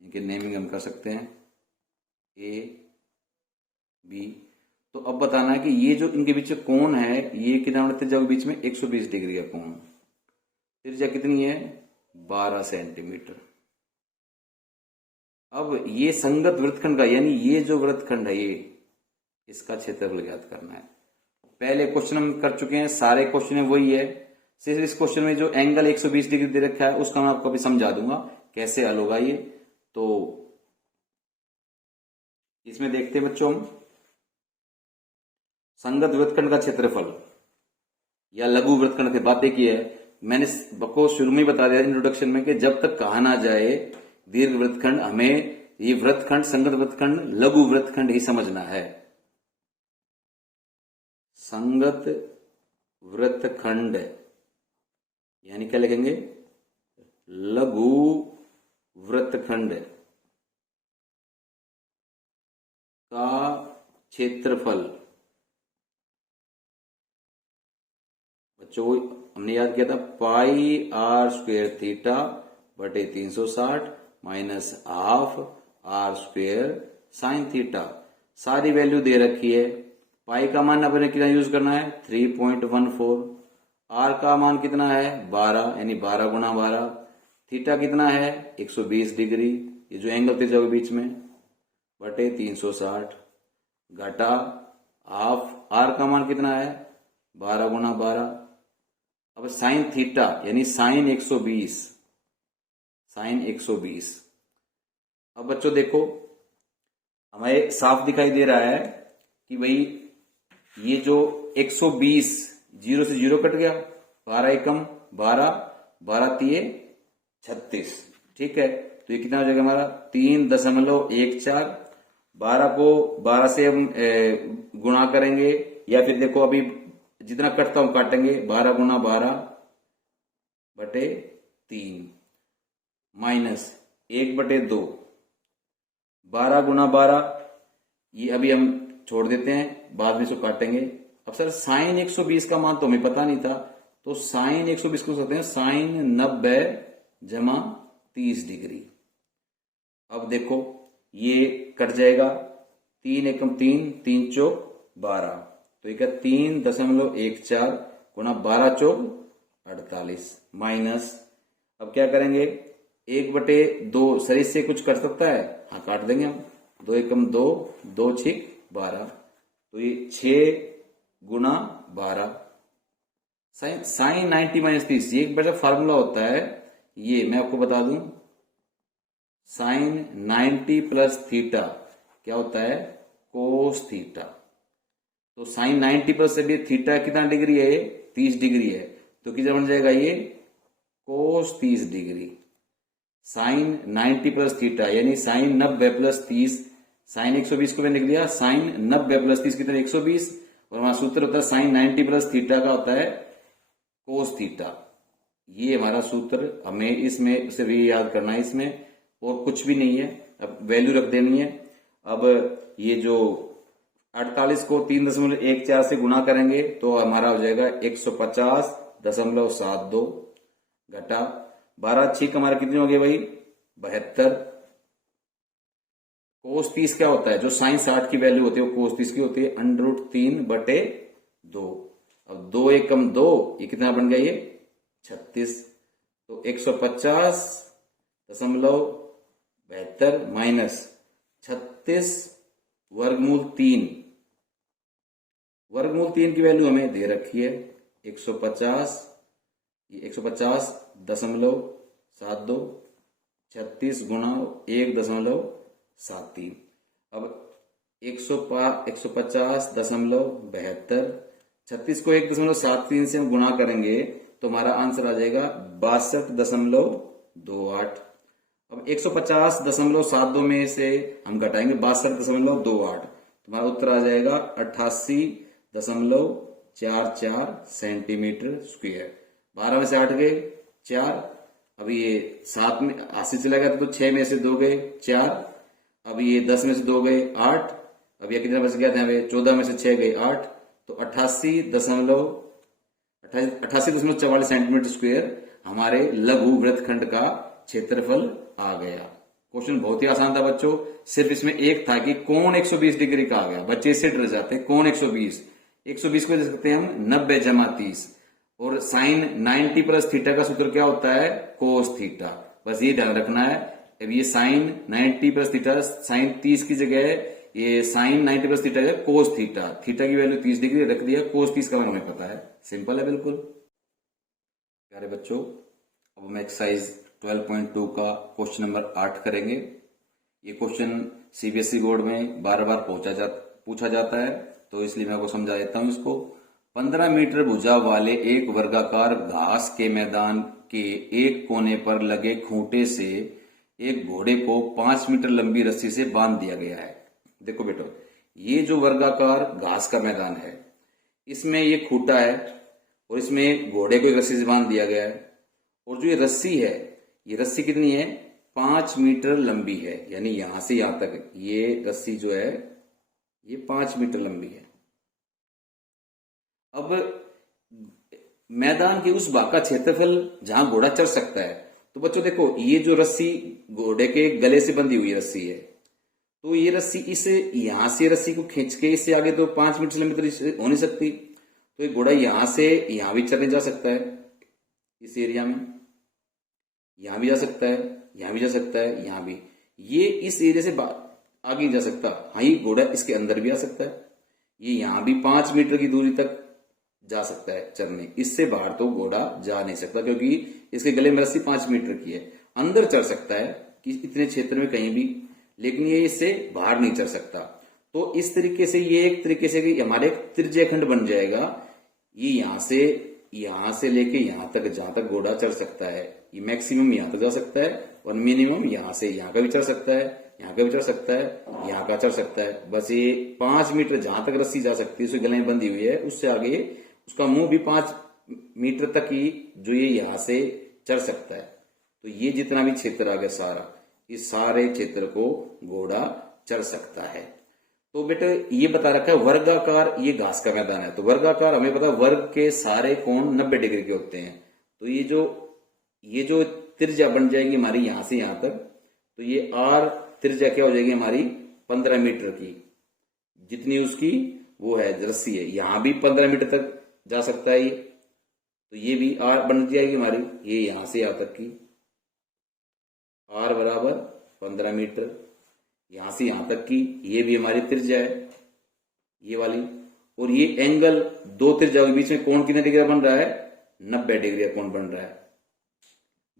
इनके नेमिंग हम कर सकते हैं A B। तो अब बताना है कि ये जो इनके बीच कोण है ये कितना त्रिज्या के बीच में 120 डिग्री का कोण। त्रिज्या कितनी है 12 सेंटीमीटर। अब ये संगत वृत्तखंड का यानी ये जो वृत्तखंड है ये इसका क्षेत्रफल ज्ञात करना है। पहले क्वेश्चन हम कर चुके हैं, सारे क्वेश्चन में वही है, सिर्फ इस क्वेश्चन में जो एंगल 120 डिग्री दे रखा है उसका मैं आपको अभी समझा दूंगा कैसे हल होगा ये। तो इसमें देखते हैं बच्चों हम संगत वृत्तखंड का क्षेत्रफल या लघु वृत्तखंड से बातें की है। मैंने आपको शुरू में बता दिया इंट्रोडक्शन में कि जब तक कहा ना जाए दीर्घ वृत्तखंड, हमें ये वृत्तखंड संगत वृत्तखंड लघु वृत्तखंड ही समझना है। संगत वृत्तखंड यानी क्या लिखेंगे लघु वृत्तखंड का क्षेत्रफल। बच्चों हमने याद किया था पाई आर स्क्वायर थीटा बटे 360 minus half r square sine theta. सारी वैल्यू दे रखी है। पाई का मान अपने कितना यूज करना है 3.14, आर का मान कितना है 12 यानी 12 गुना 12, थीटा कितना है 120 डिग्री, ये जो एंगल त्रिज्या के बीच में, बटे 360 घटा हाफ, आर का मान कितना है 12 गुना 12, अब साइन थीटा यानी साइन 120, साइन 120। अब बच्चों देखो हमें साफ दिखाई दे रहा है कि भाई ये जो 120 जीरो से जीरो कट गया, 12 एकम 12, 12 तिये 36, ठीक है। तो ये कितना हो जाएगा हमारा 3.14। 12 को 12 से हम गुणा करेंगे, या फिर देखो अभी जितना कटता हूं काटेंगे, 12 गुना 12 बटे 3 माइनस 1 बटे 2, 12 गुना 12, ये अभी हम छोड़ देते हैं, बाद में इसको काटेंगे। अब सर साइन 120 का मान तो हमें पता नहीं था, तो साइन 120 को सकते हैं साइन 90 जमा 30 डिग्री। अब देखो ये कट जाएगा, 3 एकम 3, 3 चौक 12, तो ये क्या 3.14 गुना 12 चौक 48 माइनस, अब क्या करेंगे 1 बटे 2, सर इससे कुछ कर सकता है, हाँ काट देंगे हम, 2 एकम 2, 2 छिक 12, तो ये 6 गुना 12। साइन 90 माइनस 30, ये एक बड़ा फार्मूला होता है, ये मैं आपको बता दूं, साइन 90 प्लस थीटा क्या होता है, कोस थीटा। तो साइन 90 प्लस से भी थीटा कितना डिग्री है, 30 डिग्री है, तो कितना बन जाएगा ये कोस 30 डिग्री। साइन 90 प्लस थीटा यानी साइन 90 प्लस 30, साइन 120 को मैंने लिख दिया, साइन 90 प्लस 30 कितना 120, और हमारा सूत्र होता है साइन 90 प्लस थीटा का होता है कोस थीटा। ये हमारा सूत्र, हमें इसमें उसे भी याद करना है, इसमें और कुछ भी नहीं है, अब वैल्यू रख देनी है। अब ये जो 48 को 3.14 से गुणा करेंगे तो हमारा हो जाएगा 150.72 घटा 12 6 हमारा कितने हो गए भाई 72। कोस 30 क्या होता है, जो साइन 60 की वैल्यू होती है वो कोस 30 की होती है, √3/2। अब 2 एकम 2, ये कितना बन गया ये 36, तो 150.72 माइनस 36 वर्गमूल 3, वर्गमूल 3 की वैल्यू हमें दे रखी है 150, ये 150.72, 36 गुणा 1.73। अब 150.72, 36 को 1.73 से हम गुणा करेंगे तो हमारा आंसर आ जाएगा 62.28। अब 150.72 में से हम घटाएंगे 62.28, तुम्हारा उत्तर आ जाएगा 88.44 सेंटीमीटर स्क्वायर। 12 में से 8 गए 4, अब ये 7 में 80 चला गया तो 6 में से 2 गए 4, अब ये 10 में से 2 गए 8, अब ये कितना बच गया था, 14 में से 6 गए 8, तो 88.44 सेंटीमीटर स्क्वायर हमारे लघु वृत्तखंड का क्षेत्रफल आ गया। क्वेश्चन बहुत ही आसान था बच्चों, सिर्फ इसमें एक था कि कोण 120 डिग्री का आ गया, बच्चे इससे डर जाते हैं। कोण 120 को दे सकते हैं हम 90 जमा 30, और साइन 90 प्लस थीटा का सूत्र क्या होता है कोस थीटा, बस ये ध्यान रखना है। अब ये साइन 90 प्लस थीटा, साइन 30 की जगह ये साइन 90 प्लस थीटा है कोस थीटा, थीटा की वैल्यू 30 डिग्री रख दिया, कोस 30 का मान हमें पता है, सिंपल है बिल्कुल। प्यारे बच्चों अब हम एक्सरसाइज 12.2 का क्वेश्चन नंबर 8 करेंगे। ये क्वेश्चन सीबीएसई बोर्ड में बार बार पूछा जाता है, तो इसलिए मैं आपको समझा देता हूं इसको। 15 मीटर भुजा वाले एक वर्गाकार घास के मैदान के एक कोने पर लगे खूंटे से एक घोड़े को 5 मीटर लंबी रस्सी से बांध दिया गया है। देखो बेटो, ये जो वर्गाकार घास का मैदान है, इसमें ये खूंटा है और इसमें घोड़े को एक रस्सी से बांध दिया गया है, और जो ये रस्सी है, ये रस्सी कितनी है 5 मीटर लंबी है, यानी यहां से यहां तक ये रस्सी जो है ये 5 मीटर लंबी है। अब मैदान के उस भाग का क्षेत्रफल जहां घोड़ा चढ़ सकता है, तो बच्चों देखो ये जो रस्सी घोड़े के गले से बंधी हुई रस्सी है, तो ये रस्सी इसे यहां से रस्सी को खींच के इससे आगे तो 5 मीटर किलोमीटर हो नहीं सकती, तो ये घोड़ा यहां से यहां भी चढ़ने जा सकता है, इस एरिया में यहां भी जा सकता है, यहां भी जा सकता है, यहां भी, ये इस एरिया से आगे नहीं जा सकता। हाँ, ये घोड़ा इसके अंदर भी आ सकता है, ये यहां भी 5 मीटर की दूरी तक जा सकता है चरने, इससे बाहर तो घोड़ा जा नहीं सकता, क्योंकि इसके गले में रस्सी 5 मीटर की है। अंदर चढ़ सकता है कि इतने क्षेत्र में कहीं भी, लेकिन ये इससे बाहर नहीं चढ़ सकता। तो इस तरीके से ये एक तरीके से कि हमारे एक त्रिज्य खंड बन जाएगा। ये यहां से लेके यहां तक, जहां तक घोड़ा चढ़ सकता है, ये मैक्सिमम यहां तक जा सकता है, और मिनिमम यहां से यहां का भी चढ़ सकता है, यहाँ का भी चढ़ सकता है, यहाँ का चढ़ सकता है। बस ये 5 मीटर जहां तक रस्सी जा सकती है, उसके गले में बंधी हुई है, उससे आगे उसका मुंह भी 5 मीटर तक ही जो ये यहां से चढ़ सकता है। तो ये जितना भी क्षेत्र आ गया सारा, इस सारे क्षेत्र को घोड़ा चढ़ सकता है। तो बेटे ये बता रखा है वर्गाकार, ये घास का मैदान है, तो वर्गाकार हमें पता है वर्ग के सारे कोण 90 डिग्री के होते हैं। तो ये जो त्रिज्या बन जाएगी हमारी यहां से यहां तक, तो ये आर त्रिज्या क्या हो जाएगी हमारी 15 मीटर की, जितनी उसकी वो है रस्सी है, यहां भी 15 मीटर तक जा सकता है ये, तो ये भी आर बन जाएगी हमारी, ये यहां से यहां तक की आर बराबर 15 मीटर, यहां से यहां तक की ये भी हमारी त्रिज्या है ये वाली। और ये एंगल दो त्रिज्या के बीच में कोण कितने डिग्री बन रहा है, 90 डिग्री का कोण बन रहा है।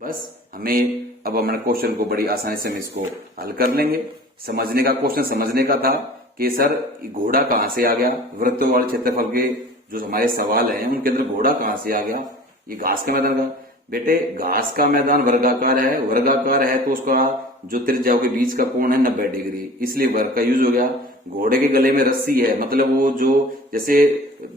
बस अब हमारे क्वेश्चन को बड़ी आसानी से हम इसको हल कर लेंगे। समझने का क्वेश्चन समझने का था कि सर घोड़ा कहां से आ गया, वृत्त वाले क्षेत्रफल के जो हमारे सवाल हैं उनके अंदर घोड़ा कहां से आ गया, ये घास का मैदान का। बेटे घास का मैदान वर्गाकार है तो उसका जो त्रिज्याओं के बीच का कोण है 90 डिग्री, इसलिए वर्ग का यूज हो गया। घोड़े के गले में रस्सी है, मतलब वो जो जैसे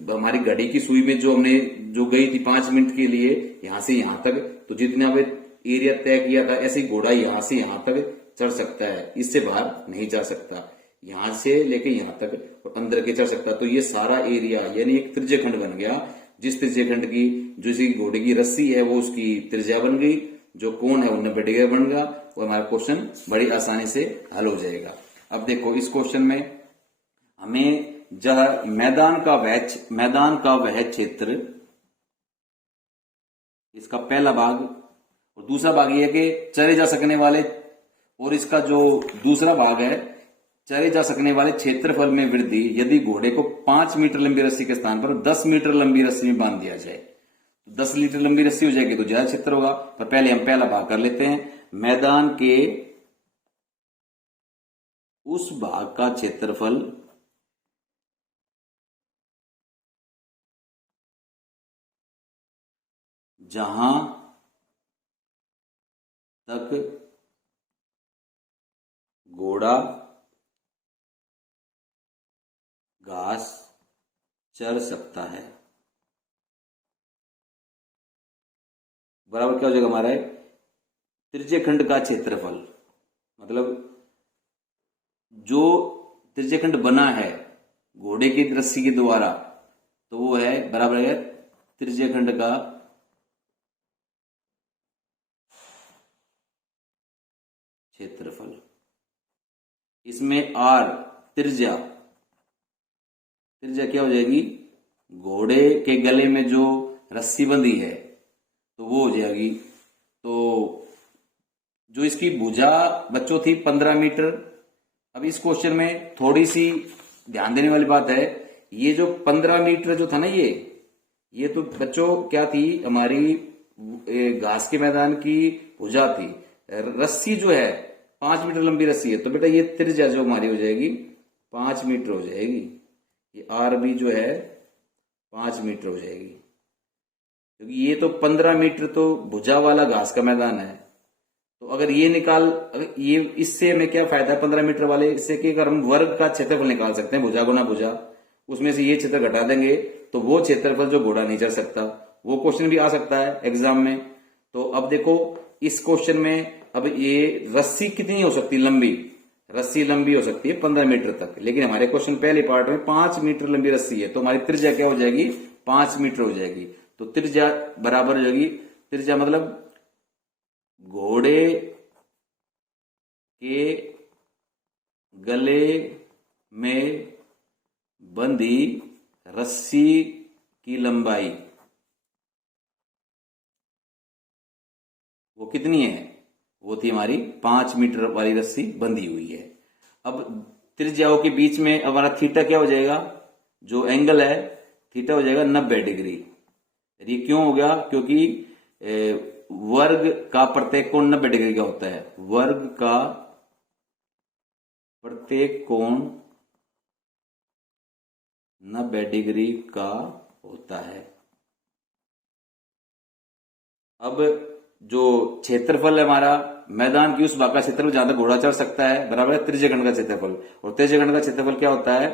हमारी घड़ी की सुई में जो हमने जो गई थी 5 मिनट के लिए यहां से यहां तक, तो जितना भी एरिया तय किया था ऐसे ही घोड़ा यहां से यहां तक चढ़ सकता है, इससे बाहर नहीं जा सकता, यहां से लेके यहां तक और अंदर के चढ़ सकता। तो ये सारा एरिया यानी एक त्रिज्य खंड बन गया, जिस त्रिज्य खंड की जो इसी घोड़े की रस्सी है वो उसकी त्रिज्या बन गई, जो कोण है वो 90 डिग्री बन गया, वो हमारा क्वेश्चन बड़ी आसानी से हल हो जाएगा। अब देखो इस क्वेश्चन में हमें जब मैदान का वह क्षेत्र, इसका पहला भाग और दूसरा भाग ये है कि चरे जा सकने वाले, और इसका जो दूसरा भाग है चरे जा सकने वाले क्षेत्रफल में वृद्धि यदि घोड़े को 5 मीटर लंबी रस्सी के स्थान पर 10 मीटर लंबी रस्सी में बांध दिया जाए, 10 मीटर लंबी रस्सी हो जाएगी तो ज्यादा क्षेत्र होगा। पर पहले हम पहला भाग कर लेते हैं। मैदान के उस भाग का क्षेत्रफल जहां तक घोड़ा घास चर सकता है, बराबर क्या हो जाएगा हमारा त्रिज्य खंड का क्षेत्रफल, मतलब जो त्रिज्य खंड बना है घोड़े की रस्सी के द्वारा, तो वो है बराबर है त्रिज्य खंड का क्षेत्रफल। इसमें आर त्रिज्या क्या हो जाएगी, घोड़े के गले में जो रस्सी बंधी है तो वो हो जाएगी। तो जो इसकी भुजा बच्चों थी 15 मीटर। अब इस क्वेश्चन में थोड़ी सी ध्यान देने वाली बात है, ये जो 15 मीटर जो था ना, ये तो बच्चों क्या थी हमारी घास के मैदान की भुजा थी। रस्सी जो है 5 मीटर लंबी रस्सी है, तो बेटा ये त्रिज्या जो हमारी हो जाएगी 5 मीटर हो जाएगी। ये आर भी जो है 5 मीटर हो जाएगी, क्योंकि ये तो 15 मीटर तो भुजा वाला घास का मैदान है। तो अगर ये इससे हमें क्या फायदा है 15 मीटर वाले, इससे कि अगर हम वर्ग का क्षेत्रफल निकाल सकते हैं, भुजा गुना भुजा, उसमें से ये क्षेत्र घटा देंगे तो वो क्षेत्रफल जो घोड़ा नहीं चढ़ सकता, वो क्वेश्चन भी आ सकता है एग्जाम में। तो अब देखो इस क्वेश्चन में अब ये रस्सी कितनी हो सकती है, रस्सी लंबी हो सकती है 15 मीटर तक, लेकिन हमारे क्वेश्चन पहले पार्ट में 5 मीटर लंबी रस्सी है, तो हमारी त्रिज्या क्या हो जाएगी 5 मीटर हो जाएगी। तो त्रिज्या बराबर हो जाएगी, त्रिज्या मतलब घोड़े के गले में बंधी रस्सी की लंबाई वो कितनी है, वो थी हमारी 5 मीटर वाली रस्सी बंधी हुई है। अब त्रिज्याओं के बीच में हमारा थीटा क्या हो जाएगा, जो एंगल है थीटा हो जाएगा 90 डिग्री। ये क्यों हो गया? क्योंकि वर्ग का प्रत्येक कोण 90 डिग्री का होता है। वर्ग का प्रत्येक कोण 90 डिग्री का होता है। अब जो क्षेत्रफल है हमारा मैदान की उस भाग का क्षेत्रफल जहां तक घोड़ा चढ़ सकता है बराबर है त्रिज्यखंड का क्षेत्रफल, और त्रिज्यखंड का क्षेत्रफल क्या होता है?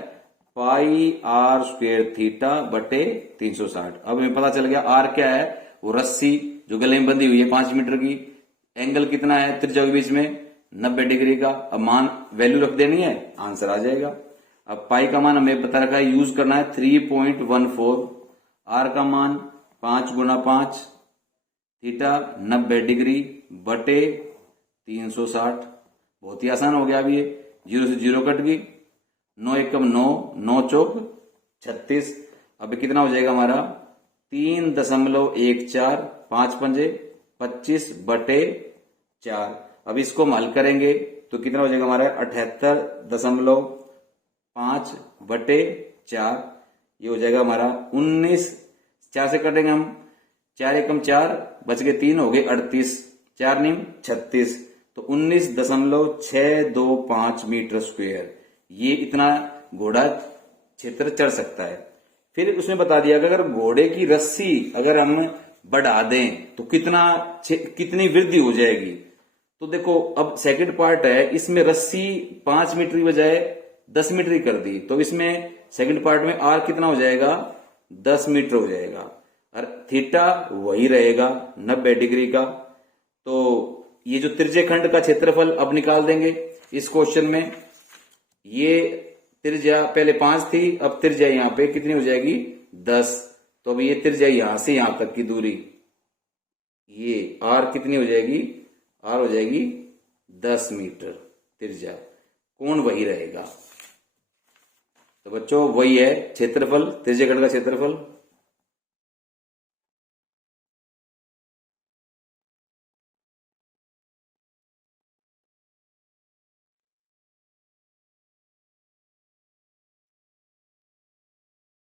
पाई आर स्क्वायर थीटा बटे 360। अब हमें पता चल गया आर क्या है, वो रस्सी जो गले में बंधी हुई है 5 मीटर की। एंगल कितना है त्रिज्या के बीच में? 90 डिग्री का। अब मान वैल्यू रख देनी है, आंसर आ जाएगा। अब पाई का मान हमें पता रखा है, यूज करना है 3.14। आर का मान 5 गुना 5 थीटा 90 डिग्री बटे 360। बहुत ही आसान हो गया। अभी ये 0 से 0 कट गई, 9 एकम 9, 9 चौक 36। अब कितना हो जाएगा हमारा? 3.14, 5 पंजे 25 बटे 4। अब इसको हम हल करेंगे तो कितना हो जाएगा हमारा? 78.5 बटे 4। ये हो जाएगा हमारा 19। 4 से कटेंगे हम, 4 एकम 4, बच गए 3, हो गए 38, 4 निम 36। तो 19.625 मीटर स्क्वायर ये इतना घोड़ा क्षेत्र चढ़ सकता है। फिर उसमें बता दिया कि अगर घोड़े की रस्सी अगर हम बढ़ा दें तो कितनी वृद्धि हो जाएगी। तो देखो अब सेकंड पार्ट है, इसमें रस्सी 5 मीटर की बजाय 10 मीटर ही कर दी, तो इसमें सेकंड पार्ट में आर कितना हो जाएगा? 10 मीटर हो जाएगा, और थीटा वही रहेगा 90 डिग्री का। तो ये जो त्रिज्यखंड का क्षेत्रफल अब निकाल देंगे इस क्वेश्चन में। ये त्रिज्या पहले 5 थी, अब त्रिज्या यहां पे कितनी हो जाएगी? 10। तो अब ये त्रिज्या यहां से यहां तक की दूरी, ये आर कितनी हो जाएगी? आर हो जाएगी 10 मीटर त्रिज्या। कोण वही रहेगा। तो बच्चों वही है क्षेत्रफल, त्रिज्यखंड का क्षेत्रफल।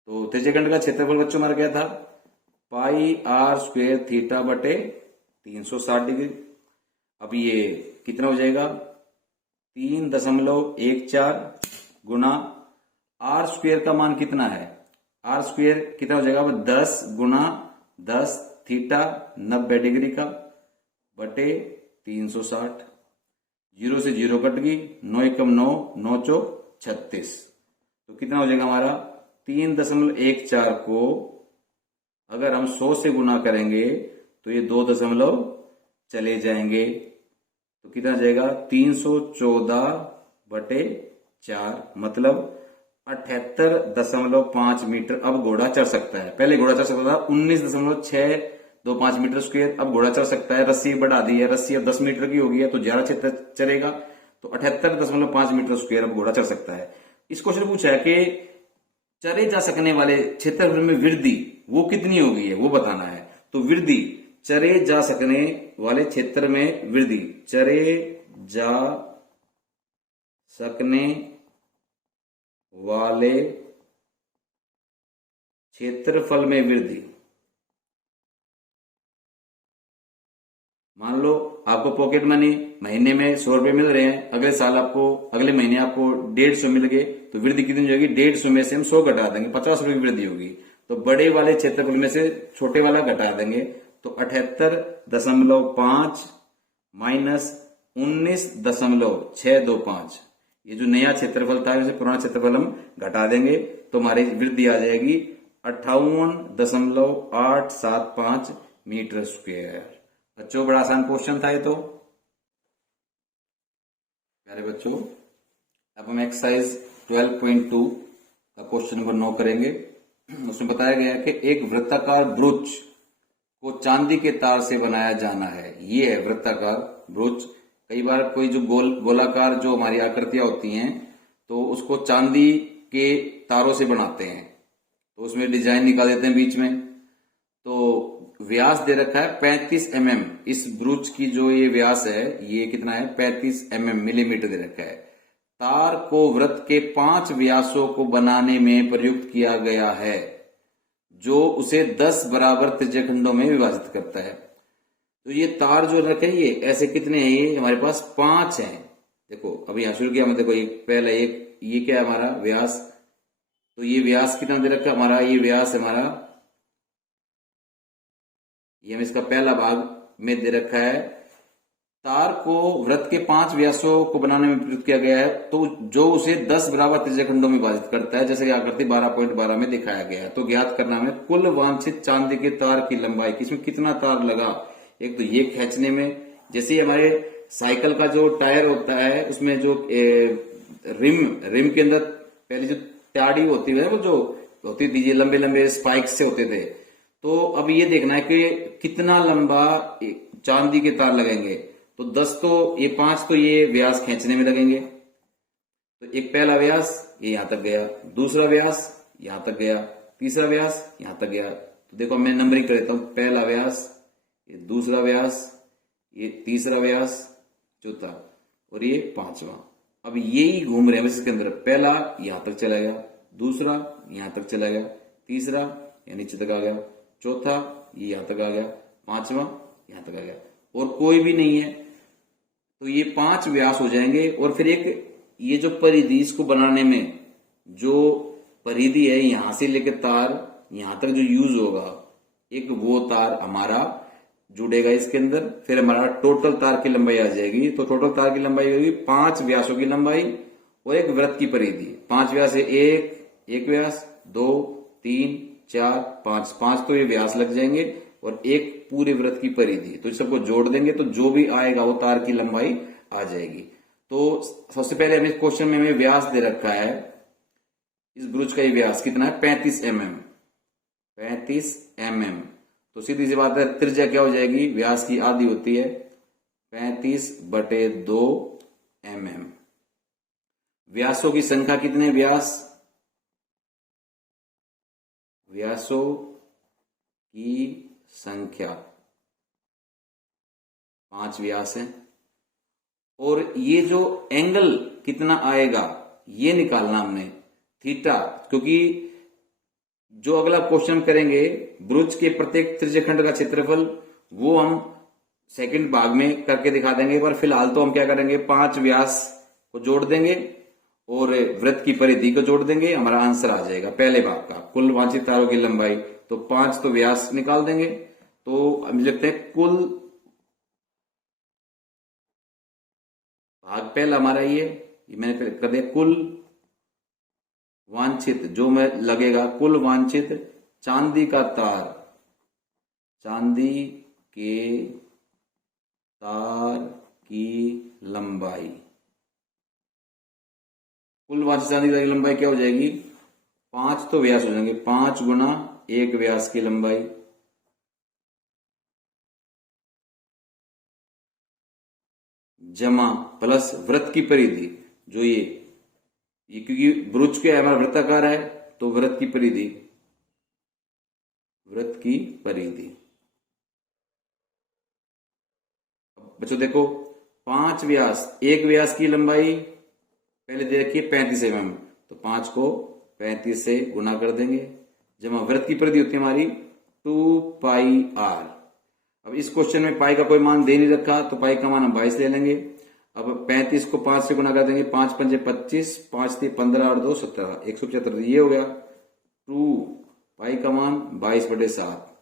तो त्रिज्यखंड का क्षेत्रफल बच्चों हमारा क्या था? पाई आर स्क्वायर थीटा बटे 360 डिग्री। अब ये कितना हो जाएगा? 3.14 गुना आर स्क्वायर का मान कितना है? आर स्क्वायर कितना हो जाएगा? 10 गुना 10 थीटा 90 डिग्री का बटे 360। 0 से 0 कट गई, 9 एकम 9, 9 चौक 36। तो कितना हो जाएगा हमारा? 3.14 को अगर हम 100 से गुना करेंगे तो ये 2 दशमलव चले जाएंगे, तो कितना जाएगा? 314 बटे 4, मतलब 78.5 मीटर अब घोड़ा चढ़ सकता है। पहले घोड़ा चढ़ सकता था 19.625 मीटर स्क्वायर, अब घोड़ा चढ़ सकता है। रस्सी बढ़ा दी है, रस्सी अब 10 मीटर की हो गई है तो ज्यादा क्षेत्र चलेगा, तो 78.5 मीटर स्क्वायर अब घोड़ा चढ़ सकता है। इस क्वेश्चन पूछा है कि चरे जा सकने वाले क्षेत्रफल में वृद्धि वो कितनी हो गई है वो बताना है। तो वृद्धि चरे जा सकने वाले क्षेत्र में वृद्धि, चरे जा सकने वाले क्षेत्रफल में वृद्धि। मान लो आपको पॉकेट मनी महीने में 100 रुपए मिल रहे हैं, अगले साल आपको अगले महीने आपको 150 मिल गए, तो वृद्धि कितनी हो जाएगी? 150 में से हम 100 घटा देंगे, 50 रुपए की वृद्धि होगी। तो बड़े वाले क्षेत्रफल में से छोटे वाला घटा देंगे, तो 78.5 माइनस 19.625, ये जो नया क्षेत्रफल था उसे पुराना क्षेत्रफल हम घटा देंगे, तो हमारी वृद्धि आ जाएगी 58.875 मीटर स्क्वायर। बच्चों बड़ा आसान क्वेश्चन था ये तो प्यारे बच्चों। अब हम एक्सरसाइज 12.2 का क्वेश्चन नंबर 9 करेंगे। उसमें बताया गया है कि एक वृत्ताकार ब्रुच को चांदी के तार से बनाया जाना है। ये है वृत्ताकार ब्रुच। कई बार कोई जो गोलाकार जो हमारी आकृतियां होती हैं तो उसको चांदी के तारों से बनाते हैं, तो उसमें डिजाइन निकाल देते हैं बीच में। तो व्यास दे रखा है 35 mm। इस ब्रुच की जो ये व्यास है ये कितना है? 35 mm मिलीमीटर दे रखा है। तार को वृत्त के 5 व्यासों को बनाने में प्रयुक्त किया गया है। जो उसे 10 बराबर त्रिज्याखंडों में विभाजित करता है। तो ये तार जो रखे ये ऐसे कितने हैं, ये हमारे पास 5 हैं। देखो अभी यहां शुरू किया मैं, देखो एक पहला एक ये क्या है हमारा व्यास, तो ये व्यास कितना दे रखा हमारा, ये व्यास हमारा, ये हमें इसका पहला भाग में दे रखा है। तार को वृत्त के 5 व्यासों को बनाने में प्रयुक्त किया गया है, तो जो उसे 10 बराबर त्रिज्याखंडों में विभाजित करता है, जैसे कि आकृति 12.12 में दिखाया गया है। तो ज्ञात करना हमें कुल वांछित चांदी के तार की लंबाई, किसमें कितना तार लगा। एक तो ये खींचने में, जैसे हमारे साइकिल का जो टायर होता है उसमें जो रिम के अंदर पहले जो त्याड़ी होती है वो जो होती थी, ये लंबे लंबे स्पाइक से होते थे। तो अब ये देखना है कि कितना लंबा चांदी के तार लगेंगे। तो 10 तो ये 5 तो ये व्यास खींचने में लगेंगे। तो एक पहला व्यास ये यहां तक गया, दूसरा व्यास यहां तक गया, तीसरा व्यास यहां तक गया। तो देखो मैं नंबरिंग कर देता हूं, पहला व्यास, ये दूसरा व्यास, ये तीसरा व्यास, चौथा और ये 5वां। अब यही घूम रहे हैं इसके अंदर, पहला यहां तक चला गया, दूसरा यहां तक चला गया, तीसरा या नीचे तक आ गया, चौथा ये यहां तक आ गया, 5वां यहां तक आ गया, और कोई भी नहीं है। तो ये 5 व्यास हो जाएंगे। और फिर एक ये जो परिधि, इसको बनाने में जो परिधि है यहां से लेकर तार यहां तक जो यूज होगा, एक वो तार हमारा जुड़ेगा इसके अंदर। फिर हमारा टोटल तार की लंबाई आ जाएगी। तो टोटल तार की लंबाई होगी 5 व्यासों की लंबाई और एक वृत्त की परिधि। 5 व्यास है, एक व्यास, 2, 3, 4, 5 तो ये व्यास लग जाएंगे और एक पूरे वृत्त की परिधि। तो सबको जोड़ देंगे तो जो भी आएगा वो तार की लंबाई आ जाएगी। तो सबसे पहले हमें क्वेश्चन में हमें व्यास दे रखा है, इस ब्रुज का ये व्यास कितना है, 35 mm। 35 mm। तो सीधी सी बात है, त्रिज्या क्या हो जाएगी, व्यास की आधी होती है 35/2 mm। व्यासों की संख्या कितने, व्यासों की संख्या 5 व्यास है। और ये जो एंगल कितना आएगा ये निकालना हमने, थीटा, क्योंकि जो अगला क्वेश्चन करेंगे ब्रुज के प्रत्येक त्रिज्यखंड का क्षेत्रफल वो हम सेकंड भाग में करके दिखा देंगे। पर फिलहाल तो हम क्या करेंगे, 5 व्यास को जोड़ देंगे और वृत्त की परिधि को जोड़ देंगे, हमारा आंसर आ जाएगा पहले भाग का, कुल वांछित तारों की लंबाई। तो 5 तो व्यास निकाल देंगे। तो हम लिखते हैं कुल भाग पहला हमारा ये मैंने कर दिया, कुल वांछित जो में लगेगा, कुल वांछित चांदी का तार, चांदी के तार की लंबाई, कुल वांछित चांदी की लंबाई क्या हो जाएगी, 5 तो व्यास हो जाएंगे, 5 गुना 1 व्यास की लंबाई जमा प्लस वृत्त की परिधि, जो ये क्योंकि ब्रुज के हमारा वृत्ताकार है तो वृत्त की परिधि, बच्चों देखो 5 व्यास, 1 व्यास की लंबाई पहले दे रखी है 35 mm, तो 5 को 35 से गुना कर देंगे, जमा वृत्त की परिधि होती है हमारी 2πr। अब इस क्वेश्चन में पाई का कोई मान दे नहीं रखा तो पाई का मान हम 22 ले लेंगे। अब 35 को 5 से गुना कर देंगे, 5 पंजे 25, 5 × 15 और 2 17, 175, ये हो गया 2 पाई का मान 22/7।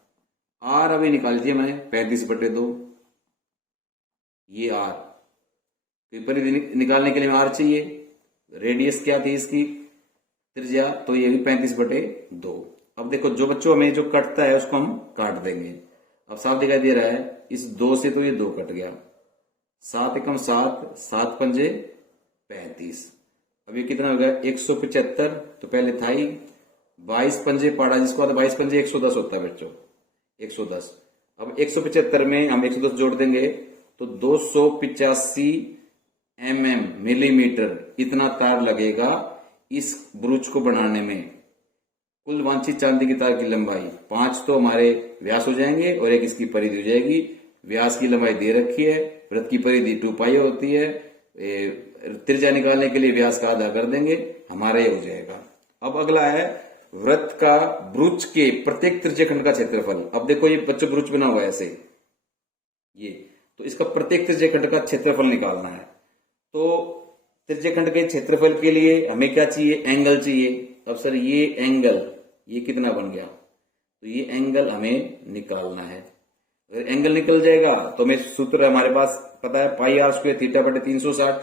आर अभी निकाल दिया मैंने 35/2, ये आर, परिधि निकालने के लिए आर चाहिए, रेडियस क्या थी इसकी, त्रिज्या, तो ये भी 35/2। अब देखो जो बच्चों में जो कटता है उसको हम काट देंगे। अब साफ दिखाई दे रहा है, इस 2 से तो ये 2 कट गया, 7 एकम 7, 7 पंजे 35। अब ये कितना हो गया 175, तो पहले था ही 22 पंजे पड़ा, जिसको आता 22 पंजे 110 होता है बच्चों, 110। अब 175 में हम 110 जोड़ देंगे तो 285 mm मिलीमीटर इतना तार लगेगा इस ब्रुज को बनाने में। कुल वांछित चांदी की तार की लंबाई 5 तो हमारे व्यास हो जाएंगे और 1 इसकी परिधि हो जाएगी। व्यास की लंबाई दे रखी है, वृत्त की परिधि 2π होती है, त्रिज्या निकालने के लिए व्यास का आधा कर देंगे, हमारा ये हो जाएगा। अब अगला है वृत्त का ब्रुज के प्रत्येक त्रिज्यखंड का क्षेत्रफल। अब देखो ये बच्चों ब्रुज बना हुआ है ऐसे, ये तो इसका प्रत्येक त्रिज्यखंड का क्षेत्रफल निकालना है। तो त्रिज्यखंड के क्षेत्रफल के लिए हमें क्या चाहिए, एंगल चाहिए। अब सर ये एंगल ये कितना बन गया, तो ये एंगल हमें निकालना है। अगर एंगल निकल जाएगा तो हमें सूत्र है हमारे पास पता है, पाई आर स्क्वायर थीटा बटे 360।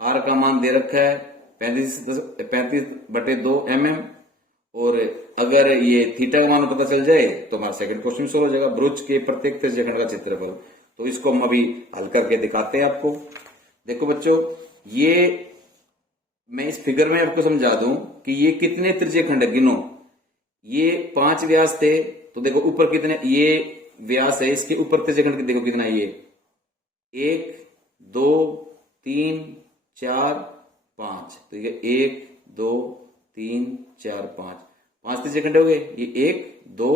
आर का मान दे रखा है 35/2 mm, और अगर ये थीटा का मान पता चल जाए तो हमारा सेकंड क्वेश्चन सोल्व हो जाएगा, ब्रुज के प्रत्येक त्रिज्यखंड का क्षेत्रफल। तो इसको हम अभी हल करके दिखाते हैं आपको। देखो बच्चों, ये मैं इस फिगर में आपको समझा दूं कि ये कितने त्रिज्यखंड है, गिनो। ये 5 व्यास थे, तो देखो ऊपर कितने, ये व्यास है, इसके ऊपर त्रिज्यखंड देखो कितना, ये 1 2 3 4 5, तो ये 1 2 3 4 5 त्रिज्यखंड हो गए। ये 1 2,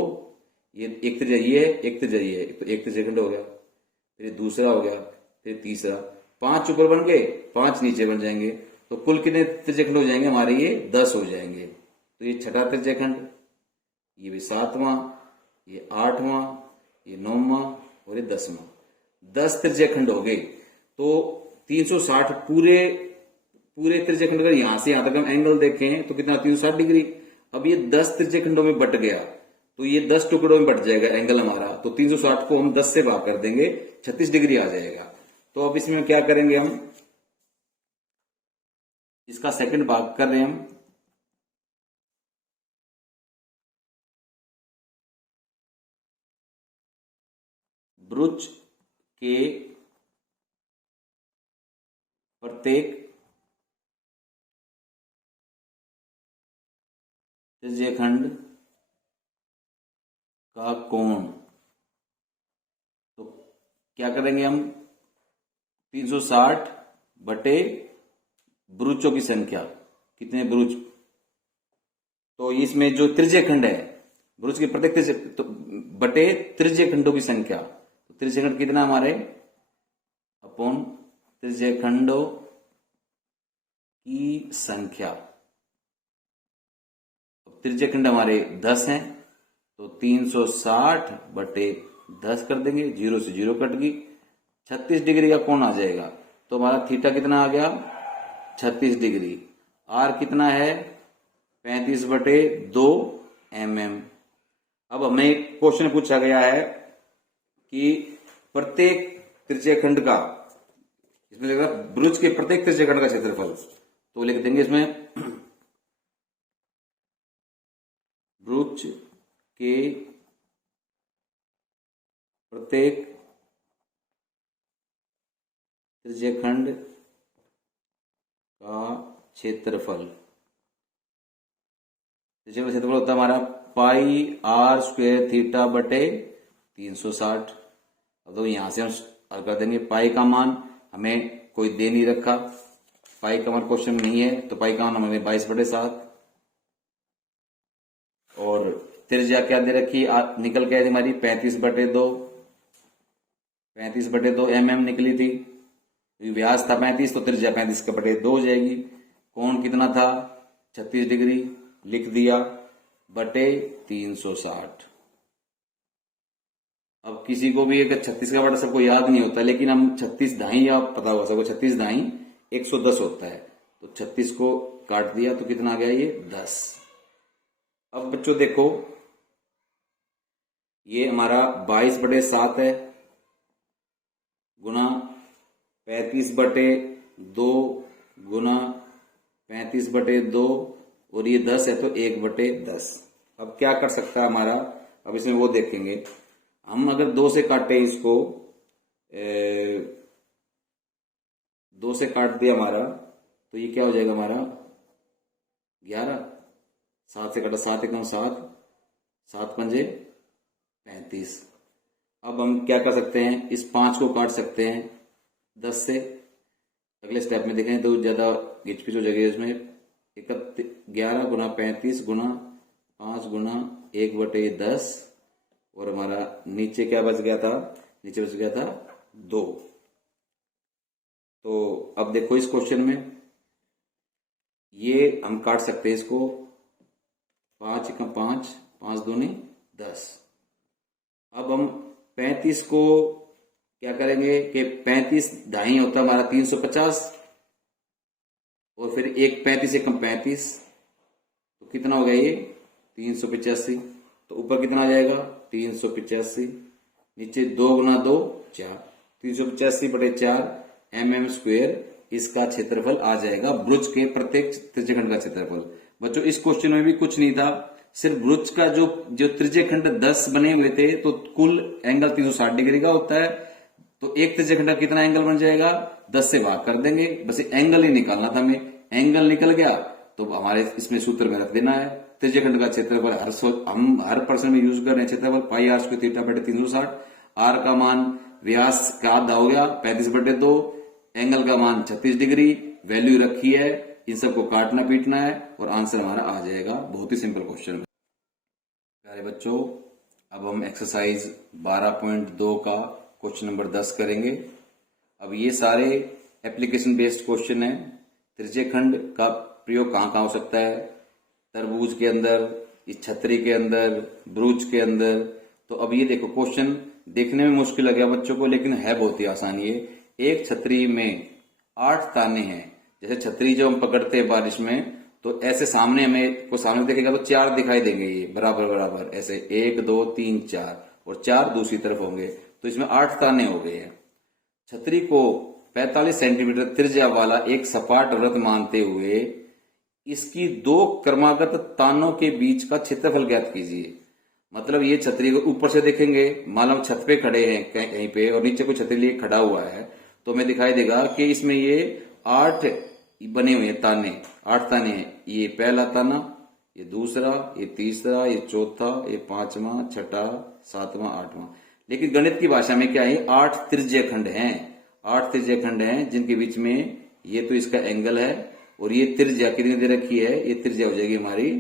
ये एक त्रिज्या ये है, एक त्रिज्या ये है, तो एक त्रिज्यखंड हो गया। फिर दूसरा हो गया, फिर तीसरा, 5 ऊपर बन गए, 5 नीचे बन जाएंगे, तो कुल कितने त्रिज्यखंड हो जाएंगे हमारे, ये 10 हो जाएंगे। तो ये छठा त्रिज्यखंड, ये भी 7वां, ये 8वां, ये 9वां और ये 10वां। 10 त्रिज्यखंड हो गए। तो 360 पूरे त्रिज्यखंड, अगर यहां से यहां तक हम एंगल देखें तो कितना, 360 डिग्री। अब ये 10 त्रिज्यखंडों में बट गया, तो ये 10 टुकड़ों में बट जाएगा एंगल हमारा। तो 360 को हम 10 से भाग कर देंगे, 36 डिग्री आ जाएगा। तो अब इसमें क्या करेंगे, हम इसका सेकंड भाग कर रहे हैं हम। ब्रुज के प्रत्येक त्रिज्यखंड का कोण, तो क्या करेंगे हम, 360 बटे ब्रुजों की संख्या, कितने ब्रुज, तो इसमें जो त्रिज्यखंड है ब्रुज के प्रत्येक तो बटे त्रिज्यखंडों की संख्या, तो त्रिज्यखंड कितना हमारे, अपॉन त्रिज्यखंडों की संख्या। त्रिज्यखंड हमारे 10 हैं, तो 360 बटे 10 कर देंगे, 0 से 0 कट गई, 36 डिग्री का कोण आ जाएगा। तो हमारा थीटा कितना आ गया, 36 डिग्री। आर कितना है, 35/2 mm। अब हमें क्वेश्चन पूछा गया है कि प्रत्येक त्रिज्यखंड का, इसमें लिखा ब्रुज के प्रत्येक त्रिज्यखंड का क्षेत्रफल, तो लिख देंगे इसमें ब्रुज के प्रत्येक त्रिज्यखंड का क्षेत्रफल, त्रिज्यखंड का क्षेत्रफल होता है हमारा पाई आर स्क्वायर थीटा बटे 360। अब तो यहां से हम हल कर देंगे। पाई का मान हमें कोई दे नहीं रखा, पाई का मान क्वेश्चन में नहीं है, तो पाई का मान हमें 22/7, और त्रिज्या क्या दे रखी, निकल के आई थी हमारी 35/2, 35/2 mm निकली थी। व्यास था 35, तो त्रिज्या 35/2 हो जाएगी। कोण कितना था, 36 डिग्री, लिख दिया, बटे 360। अब किसी को भी अगर 36 का बटा सबको याद नहीं होता, लेकिन हम 36 दाई, आप पता होगा सबको 36 दाई 110 होता है, तो 36 को काट दिया तो कितना आ गया, ये 10। अब बच्चों देखो, ये हमारा 22/7 है, गुना 35/2 गुना 35/2, और ये 10 है तो 1/10। अब क्या कर सकता है हमारा, अब इसमें वो देखेंगे हम, अगर 2 से काटे इसको, 2 से काट दिया हमारा, तो ये क्या हो जाएगा हमारा 11। 7 से काटा, 7 × 7, 7 पंजे 35। अब हम क्या कर सकते हैं, इस 5 को काट सकते हैं 10 से। अगले स्टेप में देखें तो ज्यादा घिचपिच हो जाएगी इसमें। 11 गुना 35 गुना 5 गुना 1/10, और हमारा नीचे क्या बच गया था, नीचे बच गया था 2। तो अब देखो इस क्वेश्चन में ये हम काट सकते हैं इसको 5 एकम 5, 5 दूनी 10। अब हम 35 को क्या करेंगे कि 35 ढाई होता है हमारा 350, और फिर एक 35 एकम 35, तो कितना हो गया ये 385। तो ऊपर कितना आ जाएगा 385, नीचे 2 गुना 2 4, 385/4 mm²। इसका क्षेत्रफल आ जाएगा भुज के प्रत्येक त्रिज्यखंड का क्षेत्रफल। बच्चों इस क्वेश्चन में भी कुछ नहीं था, सिर्फ भुज का जो त्रिज्यखंड 10 बने हुए थे, तो कुल एंगल 360 डिग्री का होता है। तो एक त्रिज्यखंड का कितना एंगल बन जाएगा, 10 से भाग कर देंगे, बस एंगल ही निकालना था हमें। एंगल निकल गया तो हमारे इसमें सूत्र में रख देना है त्रिज्यखंड का क्षेत्रफल। हम हर पर्सन में यूज कर रहे हैं क्षेत्रफल पाई r स्क्वायर थीटा बटे 360। आर का मान व्यास का आधा हो गया 35/2, एंगल का मान 36 डिग्री, वैल्यू रखी है, इन सबको काटना पीटना है और आंसर हमारा आ जाएगा। बहुत ही सिंपल क्वेश्चन है प्यारे बच्चों। अब हम एक्सरसाइज 12.2 का क्वेश्चन नंबर 10 करेंगे। अब ये सारे एप्लीकेशन बेस्ड क्वेश्चन है। त्रिज्यखंड का प्रयोग कहाँ कहाँ हो सकता है, तरबूज के अंदर, इस छतरी के अंदर, ब्रूज के अंदर। तो अब ये देखो क्वेश्चन देखने में मुश्किल लग गया बच्चों को, लेकिन है बहुत ही आसान। ये एक छतरी में 8 ताने हैं। जैसे छतरी जो हम पकड़ते हैं बारिश में, तो ऐसे सामने हमें को सामने देखेगा तो 4 दिखाई देंगे, ये बराबर बराबर ऐसे 1 2 3 4, और 4 दूसरी तरफ होंगे, तो इसमें 8 ताने हो गए हैं। छतरी को 45 सेंटीमीटर त्रिज्या वाला एक सपाट वृत्त मानते हुए इसकी 2 क्रमागत तानों के बीच का क्षेत्रफल ज्ञात कीजिए। मतलब ये छतरी को ऊपर से देखेंगे, मान लो छत पे खड़े हैं कहीं पे, और नीचे कोई छतरी लिए खड़ा हुआ है, तो हमें दिखाई देगा कि इसमें ये 8 बने हुए हैं ताने, 8 ताने हैं। ये पहला ताना, ये दूसरा, ये तीसरा, ये चौथा, ये 5वां, 6वां, 7वां, 8वां। लेकिन गणित की भाषा में क्या है, 8 त्रिज्यखंड हैं। 8 त्रिज्यखंड हैं जिनके बीच में ये तो इसका एंगल है, और ये त्रिज्या कितनी दे रखी है, ये त्रिज्या हो जाएगी हमारी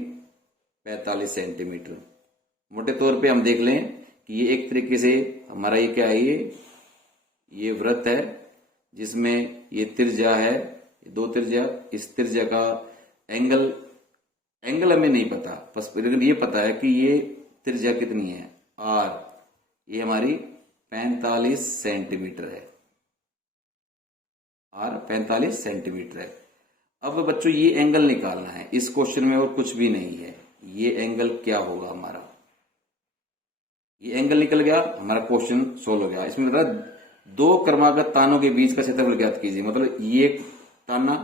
45 सेंटीमीटर। मोटे तौर पे हम देख लें कि ये एक तरीके से हमारा ये क्या है, ये वृत्त है जिसमें ये त्रिज्या है, 2 त्रिज्या। इस त्रिज्या का एंगल हमें नहीं पता, बस लेकिन ये पता है कि ये त्रिज्या कितनी है, आर, ये हमारी 45 सेंटीमीटर है। आर 45 सेंटीमीटर है। अब बच्चों ये एंगल निकालना है इस क्वेश्चन में, और कुछ भी नहीं है। ये एंगल क्या होगा हमारा, ये एंगल निकल गया, हमारा क्वेश्चन सोल्व हो गया। इसमें मतलब 2 क्रमागत तानों के बीच का क्षेत्रफल ज्ञात कीजिए। मतलब ये ताना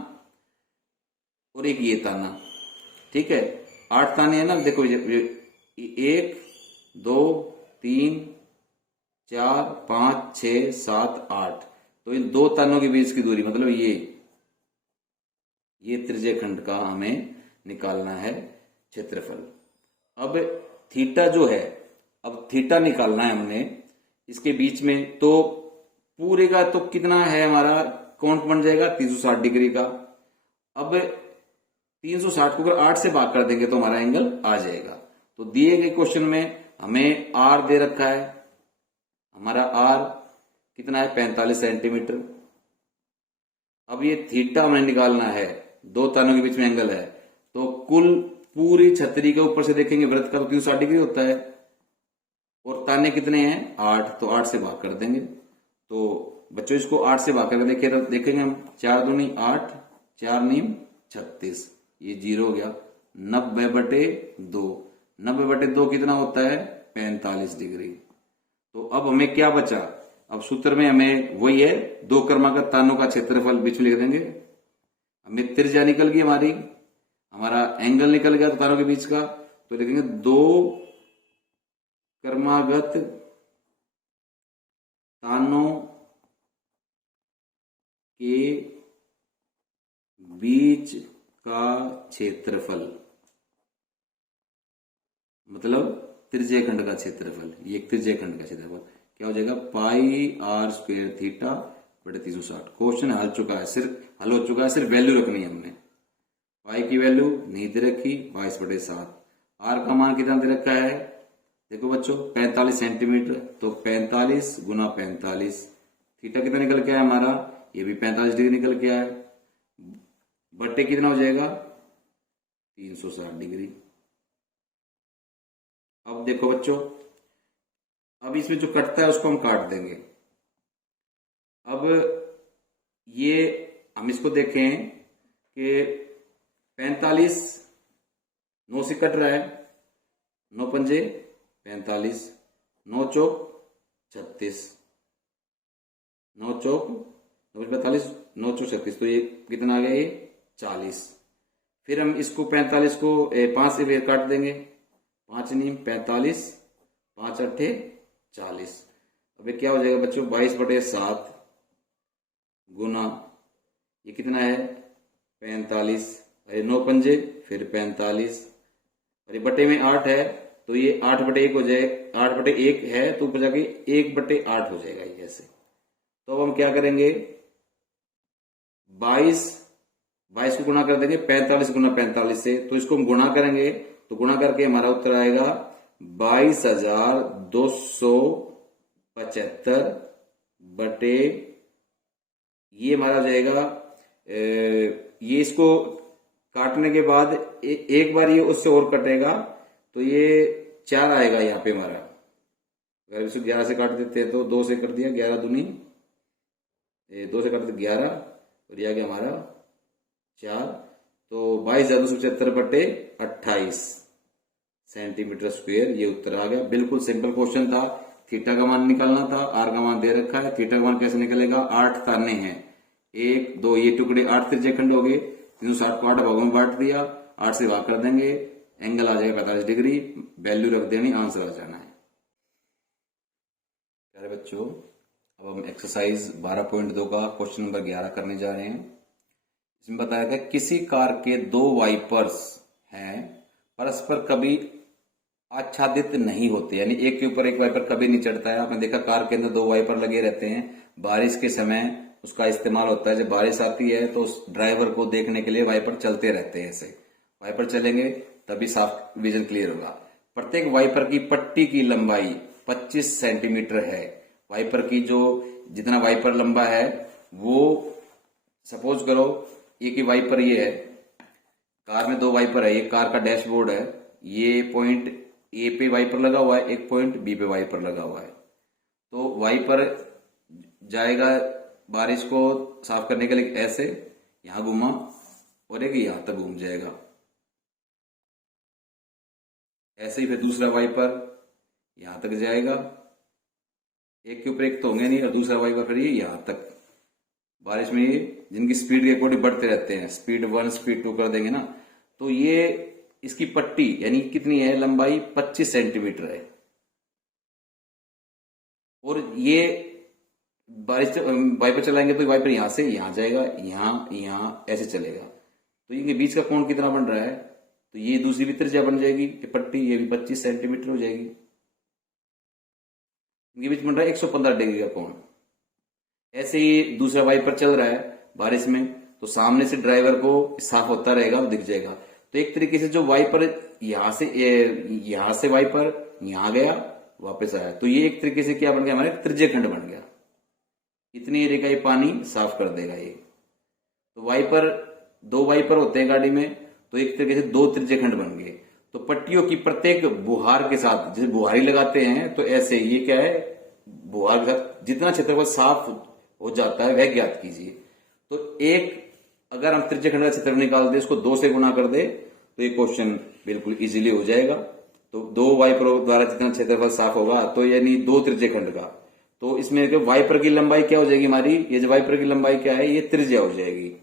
और एक ये ताना, ठीक है। 8 ताने हैं ना, देखो 1 2 3 4 5 6 7 8, तो इन 2 तानों के बीच की दूरी, मतलब ये त्रिज्यखंड का हमें निकालना है क्षेत्रफल। अब थीटा जो है, अब थीटा निकालना है हमने इसके बीच में, तो पूरे का तो कितना है हमारा, कौन बन जाएगा 360 डिग्री का। अब 360 को अगर 8 से भाग कर देंगे तो हमारा एंगल आ जाएगा। तो दिए गए क्वेश्चन में हमें आर दे रखा है, हमारा आर कितना है 45 सेंटीमीटर। अब ये थीटा हमें निकालना है, 2 तानों के बीच में एंगल है, तो कुल पूरी छतरी के ऊपर से देखेंगे वृत्त का तो 360 डिग्री होता है, और ताने कितने हैं 8, तो 8 से भाग कर देंगे। तो बच्चों इसको 8 से भाग करके देखेंगे हम, 4 दूनी 8, 4 नीम 36, ये 0 हो गया। 90/2, 90/2 कितना होता है 45 डिग्री। तो अब हमें क्या बचा, अब सूत्र में हमें वही है, 2 क्रमागत तानों का क्षेत्रफल बीच में लिख देंगे। हमें त्रिज्या निकल गई हमारी, हमारा एंगल निकल गया तानों के बीच का, तो लिखेंगे 2 क्रमागत तानों के बीच का क्षेत्रफल, मतलब त्रिज्यखंड का क्षेत्रफल। ये एक त्रिज्यखंड का क्षेत्रफल क्या हो जाएगा, पाई r स्क्वायर थीटा बटे 360। क्वेश्चन हल चुका है, सिर्फ हल हो चुका है, सिर्फ वैल्यू रखनी है हमने। पाई की वैल्यू नहीं दे रखी, 22/7। आर का मान कितना दे रखा है, देखो बच्चों 45 सेंटीमीटर, तो 45 गुना 45, थीटा कितना निकल के आया हमारा, ये भी 45 डिग्री निकल के आया, बट्टे कितना हो जाएगा 360 डिग्री। अब देखो बच्चों, अब इसमें जो कटता है उसको हम काट देंगे। अब ये हम इसको देखें कि 45 9 से कट रहा है, 9 पंजे 45, 9 चौक 36, 9 चौक 45, 9 चौक 36, तो ये कितना आ गया, ये 40। फिर हम इसको 45 को 5 से फिर काट देंगे, 5 नहीं 45, 5 अट्ठे 40। अब ये क्या हो जाएगा बच्चों, 22/7 गुना ये कितना है 45, अरे 9 पंजे फिर 45, और ये बटे में 8 है तो ये 8/1 हो जाए, 8/1 है तो ऊपर जाके 1/8 हो जाएगा ये ऐसे। तो अब हम क्या करेंगे, 22 को गुणा कर देंगे 45 गुना 45 से, तो इसको हम गुणा करेंगे तो गुणा करके हमारा उत्तर आएगा 22,275 बटे, ये हमारा हो जाएगा ये इसको काटने के बाद एक बार ये उससे और कटेगा तो ये 4 आएगा यहाँ पे हमारा। अगर इसको 11 से काट देते हैं तो 2 से कर दिया, 11 दूनी 2 से काट दिया 11, और यह आ गया हमारा 4, तो 22,275 बटे 28 सेंटीमीटर स्क्वायर, ये उत्तर आ गया। बिल्कुल सिंपल क्वेश्चन था। थीटा का मान निकालना था, आर का मान दे रखा है, थीटा का मान कैसे निकलेगा, 8 ताने हैं, 1 2 ये टुकड़े 8 त्रिज्या खंड हो गए, 360 को 8 भागों में बांट दिया, 8 से भाग कर देंगे, एंगल आ जाएगा 45 डिग्री, वैल्यू रख देनी, आंसर आ जाना है। प्यारे बच्चों, अब हम एक्सरसाइज 12.2 का क्वेश्चन नंबर 11 करने जा रहे हैं। इसमें बताया गया किसी कार के 2 वाइपर्स हैं, परस्पर कभी आच्छादित नहीं होते, यानी एक के ऊपर एक वाइपर कभी नहीं चढ़ता है। आपने देखा कार के अंदर 2 वाइपर लगे रहते हैं, बारिश के समय उसका इस्तेमाल होता है। जब बारिश आती है तो उस ड्राइवर को देखने के लिए वाइपर चलते रहते हैं, ऐसे वाइपर चलेंगे तभी साफ विजन क्लियर होगा। प्रत्येक वाइपर की पट्टी की लंबाई 25 सेंटीमीटर है। वाइपर की जो जितना वाइपर लंबा है वो, सपोज करो एक ही वाइपर ये है, कार में 2 वाइपर है, ये कार का डैशबोर्ड है, ये पॉइंट ए पे वाइपर लगा हुआ है, एक पॉइंट बी पे वाइपर लगा हुआ है। तो वाइपर जाएगा बारिश को साफ करने के लिए ऐसे, यहां घूमा और एक यहां तक घूम जाएगा, ऐसे ही फिर दूसरा वाइपर यहां तक जाएगा, एक के ऊपर एक तो होंगे नहीं, और दूसरा वाइपर फिर ये यहां तक। बारिश में ये जिनकी स्पीड के अकॉर्डिंग बढ़ते रहते हैं, स्पीड 1 स्पीड 2 कर देंगे ना, तो ये इसकी पट्टी यानी कितनी है, लंबाई 25 सेंटीमीटर है। और ये बारिश वाइपर चलाएंगे तो वाइपर यहां से यहां जाएगा, यहां ऐसे चलेगा, तो इनके बीच का कोण कितना बन रहा है, तो ये दूसरी भी त्रिज्या बन जाएगी पट्टी, ये भी 25 सेंटीमीटर हो जाएगी। इनके बीच बन रहा है 115 डिग्री का कोण। ऐसे ही दूसरा वाइपर चल रहा है बारिश में, तो सामने से ड्राइवर को साफ होता रहेगा, दिख जाएगा। तो एक तरीके से जो वाइपर यहां से वाइपर यहां गया वापस आया, तो ये एक तरीके से क्या बन गया, हमारे त्रिज्य खंड बन गया। इतनी एरिया का ये पानी साफ कर देगा ये। तो वाइपर 2 वाइपर होते हैं गाड़ी में, तो एक तरीके से 2 त्रिज्य खंड बन गए। तो पट्टियों की प्रत्येक बुहार के साथ, जैसे बुहारी लगाते हैं तो ऐसे ये क्या है, बुहार के साथ जितना क्षेत्रफल साफ हो जाता है वह ज्ञात कीजिए। तो एक अगर हम त्रिज्य खंड का क्षेत्रफल निकाल दे, उसको 2 से गुणा कर दे, तो ये क्वेश्चन बिल्कुल इजीली हो जाएगा। तो 2 वाइपरों द्वारा जितना क्षेत्रफल साफ होगा, तो यानी 2 त्रिज्य खंड का, तो इसमें वाइपर की लंबाई क्या हो जाएगी हमारी, ये जो वाइपर की लंबाई क्या है, ये त्रिज्या हो जाएगी।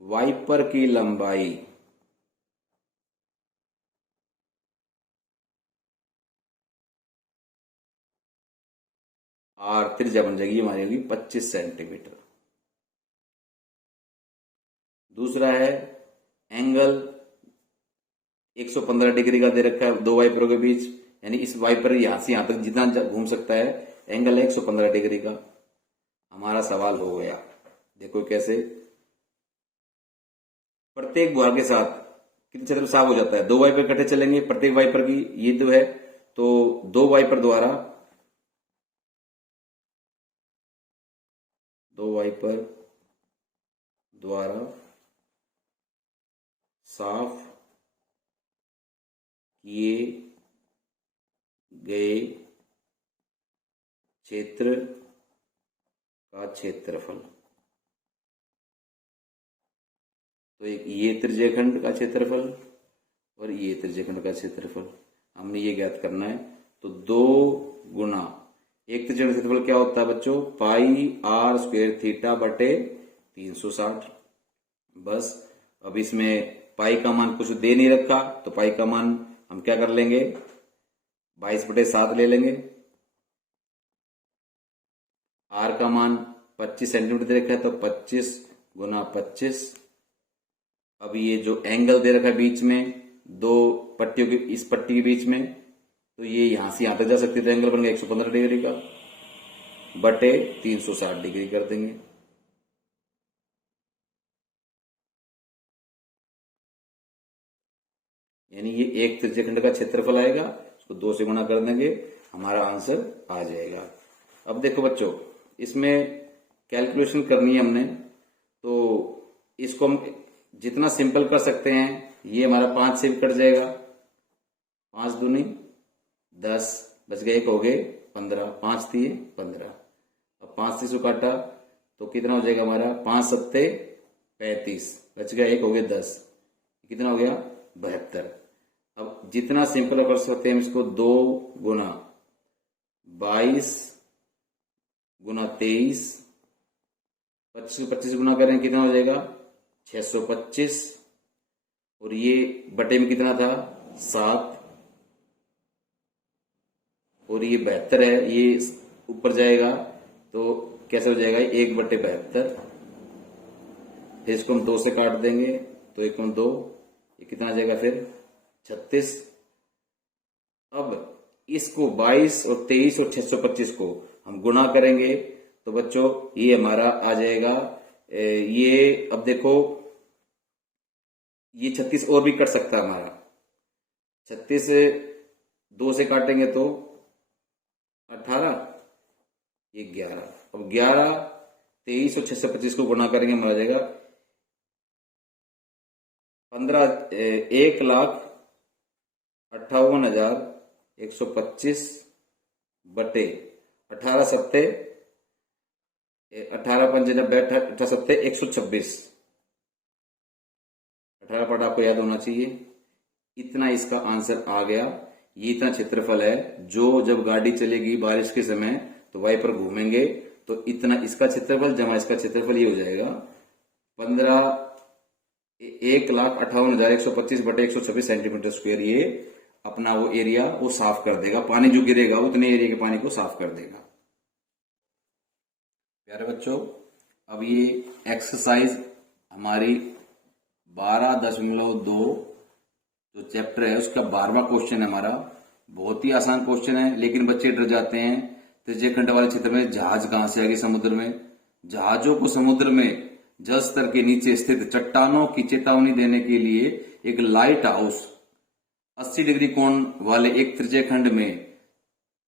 वाइपर की लंबाई और त्रिज्या बन जाएगी हमारी होगी 25 सेंटीमीटर। दूसरा है एंगल 115 डिग्री का दे रखा है 2 वाइपरों के बीच, यानी इस वाइपर यहां से यहां तक जितना घूम सकता है, एंगल है 115 डिग्री का। हमारा सवाल हो गया, देखो कैसे, प्रत्येक बुहार के साथ कितने क्षेत्र साफ हो जाता है, 2 वाइपर इकट्ठे चलेंगे, प्रत्येक वाइपर की ये जो है, तो 2 वाइपर द्वारा साफ किए गए क्षेत्र का क्षेत्रफल। तो एक ये त्रिज्यखंड का क्षेत्रफल और ये त्रिज्यखंड का क्षेत्रफल हमने ये ज्ञात करना है। तो 2 गुना एक त्रिज्यखंड का क्षेत्रफल क्या होता है बच्चों, पाई आर स्क्वायर थीटा बटे 360। बस अब इसमें पाई का मान कुछ दे नहीं रखा, तो पाई का मान हम क्या कर लेंगे, 22/7 ले लेंगे। आर का मान 25 सेंटीमीटर दे रखा है, तो 25 गुना 25। अब ये जो एंगल दे रखा है बीच में दो पट्टियों के, इस पट्टी के बीच में, तो ये यहां से यहां तक जा सकती है, तो एंगल बन गया 115 डिग्री का बटे 360 डिग्री कर देंगे। यानी ये एक त्रिज्यखंड का क्षेत्रफल आएगा, उसको 2 से गुणा कर देंगे, हमारा आंसर आ जाएगा। अब देखो बच्चों, इसमें कैलकुलेशन करनी है हमने, तो इसको हम जितना सिंपल कर सकते हैं, ये हमारा 5 से भी कट जाएगा, 5 दूनी 10, बच गए, एक हो गए 15, 5 दिए 15। अब 5 से इसको काटा तो कितना हो जाएगा हमारा, 5 सत्ते 35, बच गया, एक हो गए 10, कितना हो गया 72। अब जितना सिंपल कर सकते हैं इसको, 2 गुना 22 गुना 23, 25 गुना करें कितना हो जाएगा 625, और ये बटे में कितना था 7, और ये 72 है, ये ऊपर जाएगा तो कैसे हो जाएगा 1/72। फिर इसको हम 2 से काट देंगे, तो 1 2, ये कितना आ जाएगा फिर 36। अब इसको 22 और 23 और 625 को हम गुणा करेंगे, तो बच्चों ये हमारा आ जाएगा, ये अब देखो ये 36 और भी कट सकता है हमारा, 36 2 से काटेंगे तो 18, ये 11। अब 11, 23 और 625 को गुणा करेंगे, हमारा जाएगा 1,58,125 बटे 18 सत्ते 18 पंजे 90, 18 सत्ते 126। 18 पट आपको याद होना चाहिए। इतना इसका आंसर आ गया। ये इतना क्षेत्रफल है, जो जब गाड़ी चलेगी बारिश के समय तो वाइपर घूमेंगे, तो इतना इसका क्षेत्रफल जमा इसका क्षेत्रफल ये हो जाएगा 1,58,125 बटे 126 सेंटीमीटर स्क्वायर। ये अपना वो एरिया वो साफ कर देगा, पानी जो गिरेगा उतने एरिया के पानी को साफ कर देगा। प्यारे बच्चों, अब ये एक्सरसाइज हमारी 12.2 जो चैप्टर है उसका 12वां क्वेश्चन है हमारा। बहुत ही आसान क्वेश्चन है, लेकिन बच्चे डर जाते हैं त्रिज्यखंड वाले क्षेत्र में जहाज कहां से आएगी समुद्र में। जहाजों को समुद्र में जल स्तर के नीचे स्थित चट्टानों की चेतावनी देने के लिए एक लाइट हाउस 80 डिग्री कोण वाले एक त्रिज्यखंड में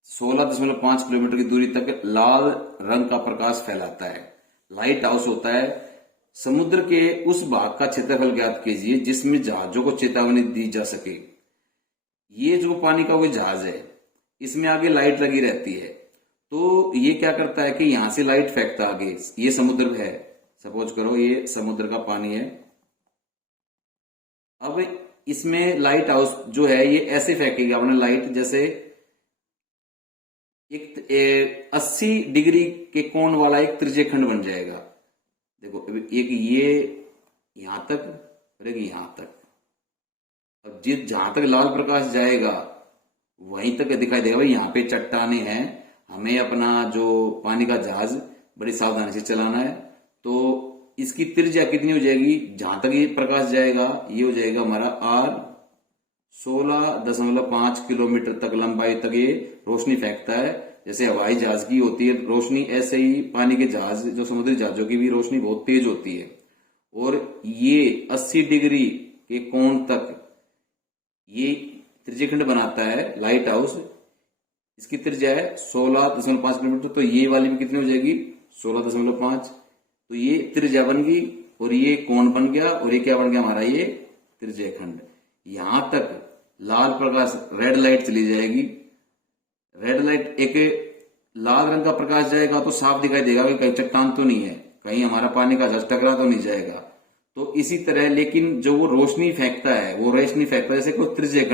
16.5 किलोमीटर की दूरी तक लाल रंग का प्रकाश फैलाता है। लाइट हाउस होता है समुद्र के उस भाग का क्षेत्रफल ज्ञात कीजिए जिसमें जहाजों को चेतावनी दी जा सके। ये जो पानी का वो जहाज है, इसमें आगे लाइट लगी रहती है, तो ये क्या करता है कि यहां से लाइट फेंकता आगे। ये समुद्र है, सपोज करो ये समुद्र का पानी है। अब इसमें लाइट हाउस जो है ये ऐसे फेंकेगा अपने लाइट, जैसे एक 80 डिग्री के कोण वाला एक त्रिज्यखंड बन जाएगा। देखो एक ये यहां तक और एक यहां तक। अब जहां तक लाल प्रकाश जाएगा वहीं तक दिखाई देगा भाई यहाँ पे चट्टाने हैं, हमें अपना जो पानी का जहाज बड़ी सावधानी से चलाना है। तो इसकी त्रिज्या कितनी हो जाएगी, जहां तक ये प्रकाश जाएगा ये हो जाएगा हमारा आर 16.5 किलोमीटर तक लंबाई तक ये रोशनी फेंकता है। जैसे हवाई जहाज की होती है रोशनी, ऐसे ही पानी के जहाज जो समुद्री जहाजों की भी रोशनी बहुत तेज होती है। और ये 80 डिग्री के कोण तक ये त्रिज्यखंड बनाता है लाइट हाउस। इसकी त्रिज्या है 16.5 किलोमीटर, तो ये वाली भी कितनी हो जाएगी 16.5। तो ये त्रिज्या बन गई और ये कोण बन गया, और ये क्या बन गया हमारा ये त्रिज्यखंड। यहां तक लाल प्रकाश रेड लाइट चली जाएगी। रेड लाइट एक लाल रंग का प्रकाश जाएगा तो साफ दिखाई देगा कि कहीं चट्टान तो नहीं है, कहीं हमारा पानी का जहाज टकरा तो नहीं जाएगा। तो इसी तरह लेकिन जो वो रोशनी फेंकता है, वो रोशनी फेंकता है जैसे कोई त्रिज्य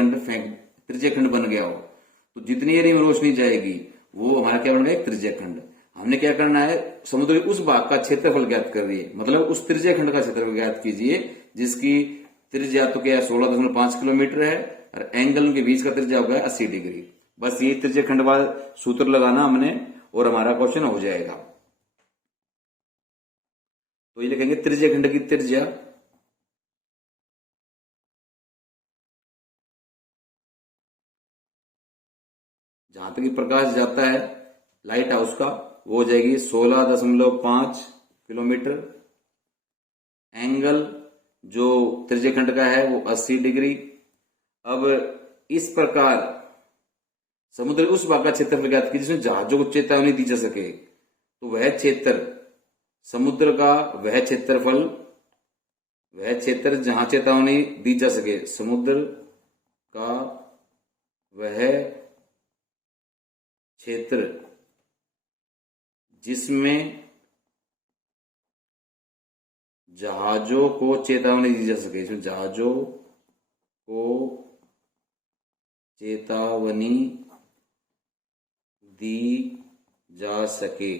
खंड बन गया हो, तो जितनी एरिया में रोशनी जाएगी वो हमारा क्या बन गया, एक त्रिज्य खंड। हमने क्या करना है, समुद्र के उस भाग का क्षेत्रफल ज्ञात कर रही है, मतलब उस त्रिज्य खंड का क्षेत्रफल ज्ञात कीजिए जिसकी त्रिज्या तो क्या 16.5 किलोमीटर है और एंगल के बीच का त्रिज्या होगा 80 डिग्री। बस ये त्रिज्य खंड वाला सूत्र लगाना हमने और हमारा क्वेश्चन हो जाएगा। तो ये लिखेंगे त्रिज्य खंड की त्रिज्या जहां तक प्रकाश जाता है लाइट हाउस का वो हो जाएगी 16.5 किलोमीटर। एंगल जो त्रिज्य खंड का है वो 80 डिग्री। अब इस प्रकार समुद्र उस भाग का क्षेत्रफल ज्ञात कीजिए जिसमें जहाजों को चेतावनी दी जा सके। तो वह क्षेत्र समुद्र का वह क्षेत्र जहां चेतावनी दी जा सके, समुद्र का वह क्षेत्र जिसमें जहाजों को चेतावनी दी जा सके, इसमें जहाजों को चेतावनी दी जा सके,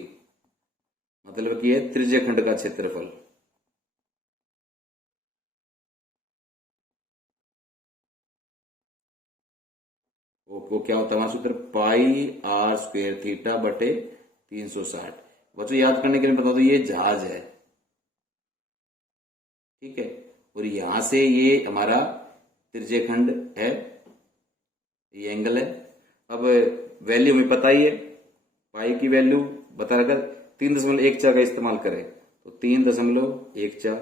मतलब कि है त्रिज्य खंड का क्षेत्रफल। वो क्या होता है हमारा सूत्र, पाई आर स्क्वायर थीटा बटे 360। बच्चों याद करने के लिए बता दो ये जहाज है, ठीक है, और यहां से ये हमारा त्रिज्य खंड है, ये एंगल है। अब वैल्यू हमें पता ही है, पाई की वैल्यू बता रखा 3.14 का इस्तेमाल करें तो 3.14।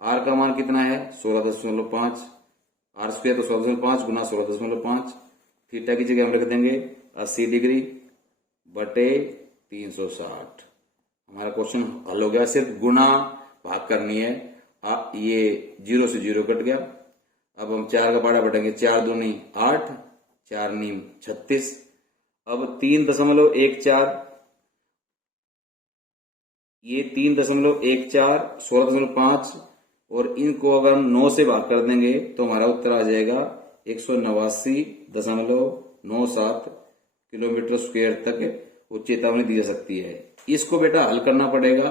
आर का मान कितना है 16.5, आर स्क्वायर तो 16.5 गुना 16.5। थीटा की जगह हम रख देंगे 80 डिग्री बटे 360। हमारा क्वेश्चन हल हो गया। सिर्फ गुना भाग करनी है, ये 0 से 0 कट गया। अब हम 4 का पाड़ा बटेंगे, 4 दूनी 8, 4 नीम 36। अब 3.14, ये 3.14 16.5 और इनको अगर हम 9 से भाग कर देंगे तो हमारा उत्तर आ जाएगा 189.97 किलोमीटर स्क्वायर तक वो चेतावनी दी जा सकती है। इसको बेटा हल करना पड़ेगा,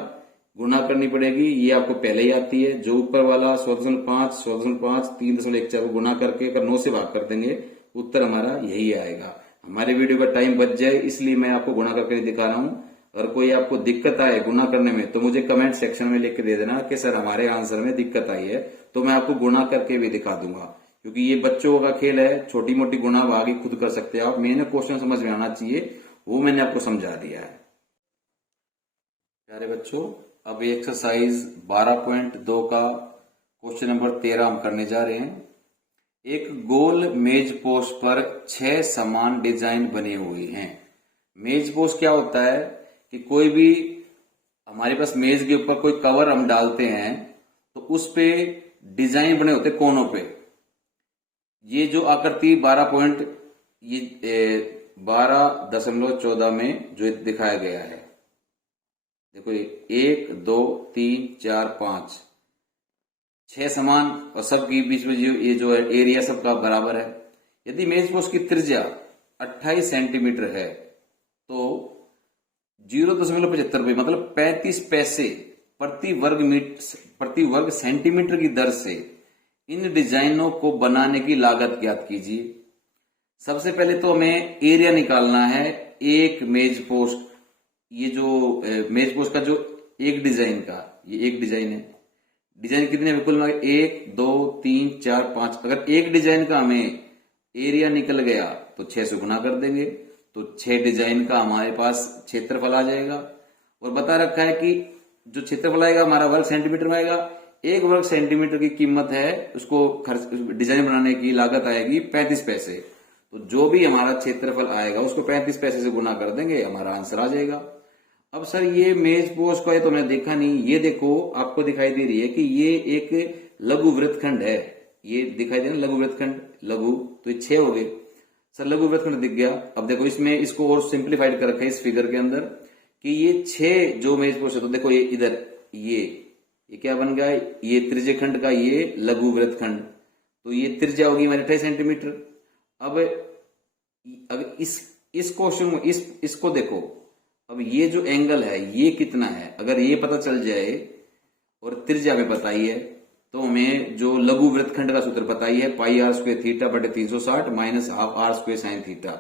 गुना करनी पड़ेगी, ये आपको पहले ही आती है। जो ऊपर वाला 16.5 3.14 को गुना करके अगर 9 से भाग कर देंगे उत्तर हमारा यही आएगा। हमारे वीडियो का टाइम बच जाए इसलिए मैं आपको गुना करके दिखा रहा हूं। अगर कोई आपको दिक्कत आए गुना करने में तो मुझे कमेंट सेक्शन में लिख के दे देना कि सर हमारे आंसर में दिक्कत आई है, तो मैं आपको गुना करके भी दिखा दूंगा। क्योंकि ये बच्चों का खेल है, छोटी मोटी गुना भागी खुद कर सकते हैं आप, मेन क्वेश्चन समझ में आना चाहिए, वो मैंने आपको समझा दिया है। प्यारे बच्चों, अब एक्सरसाइज 12.2 का क्वेश्चन नंबर 13 हम करने जा रहे हैं। एक गोल मेज पोस्ट पर 6 समान डिजाइन बने हुए हैं। मेज पोस्ट क्या होता है कि कोई भी हमारे पास मेज के ऊपर कोई कवर हम डालते हैं तो उस पे डिजाइन बने होते कोनों पे। ये जो आकृति 12.14 में जो दिखाया गया है, देखो 1 2 3 4 5 6 समान और सबके बीच में ये जो है एरिया सबका बराबर है। यदि मेज पोस्ट की त्रिज्या 28 सेंटीमीटर है तो 0.75 रुपए मतलब 35 पैसे प्रति वर्ग सेंटीमीटर की दर से इन डिजाइनों को बनाने की लागत ज्ञात कीजिए। सबसे पहले तो हमें एरिया निकालना है। एक मेज पोस्ट, ये जो मेज पोस्ट का जो एक डिजाइन का, ये एक डिजाइन है। डिजाइन कितने कुल 1 2 3 4 5। अगर एक डिजाइन का हमें एरिया निकल गया तो 6 से गुना कर देंगे तो 6 डिजाइन का हमारे पास क्षेत्रफल आ जाएगा। और बता रखा है कि जो क्षेत्रफल आएगा हमारा वर्ग सेंटीमीटर में आएगा। 1 वर्ग सेंटीमीटर की कीमत है, उसको खर्च डिजाइन बनाने की लागत आएगी 35 पैसे। तो जो भी हमारा क्षेत्रफल आएगा उसको 35 पैसे से गुना कर देंगे, हमारा आंसर आ जाएगा। अब सर ये मेज पोस्ट का है तो मैंने देखा नहीं, ये देखो आपको दिखाई दे रही है कि ये एक लघु वृत्तखंड है। ये दिखाई दे रहा है लघु वृत्तखंड, लघु तो ये 6 हो गए। सर लघु वृत्तखंड दिख गया। अब देखो इसमें इसको और सिंप्लीफाइड कर रखा है इस फिगर के अंदर कि ये 6 जो मेज पोर्शन, तो देखो ये इधर ये क्या बन गया, ये त्रिज्यखंड का ये लघु वृत्तखंड, तो ये त्रिज्या होगी हमारी 28 सेंटीमीटर। अब अगर इस क्वेश्चन में इसको देखो, अब ये जो एंगल है ये कितना है, अगर ये पता चल जाए और त्रिज्या में पता ही है, तो हमें जो लघु वृत्तखंड का सूत्र पता ही है, पाई आर स्क्वायर थीटा बटे 360 minus half r square sine theta.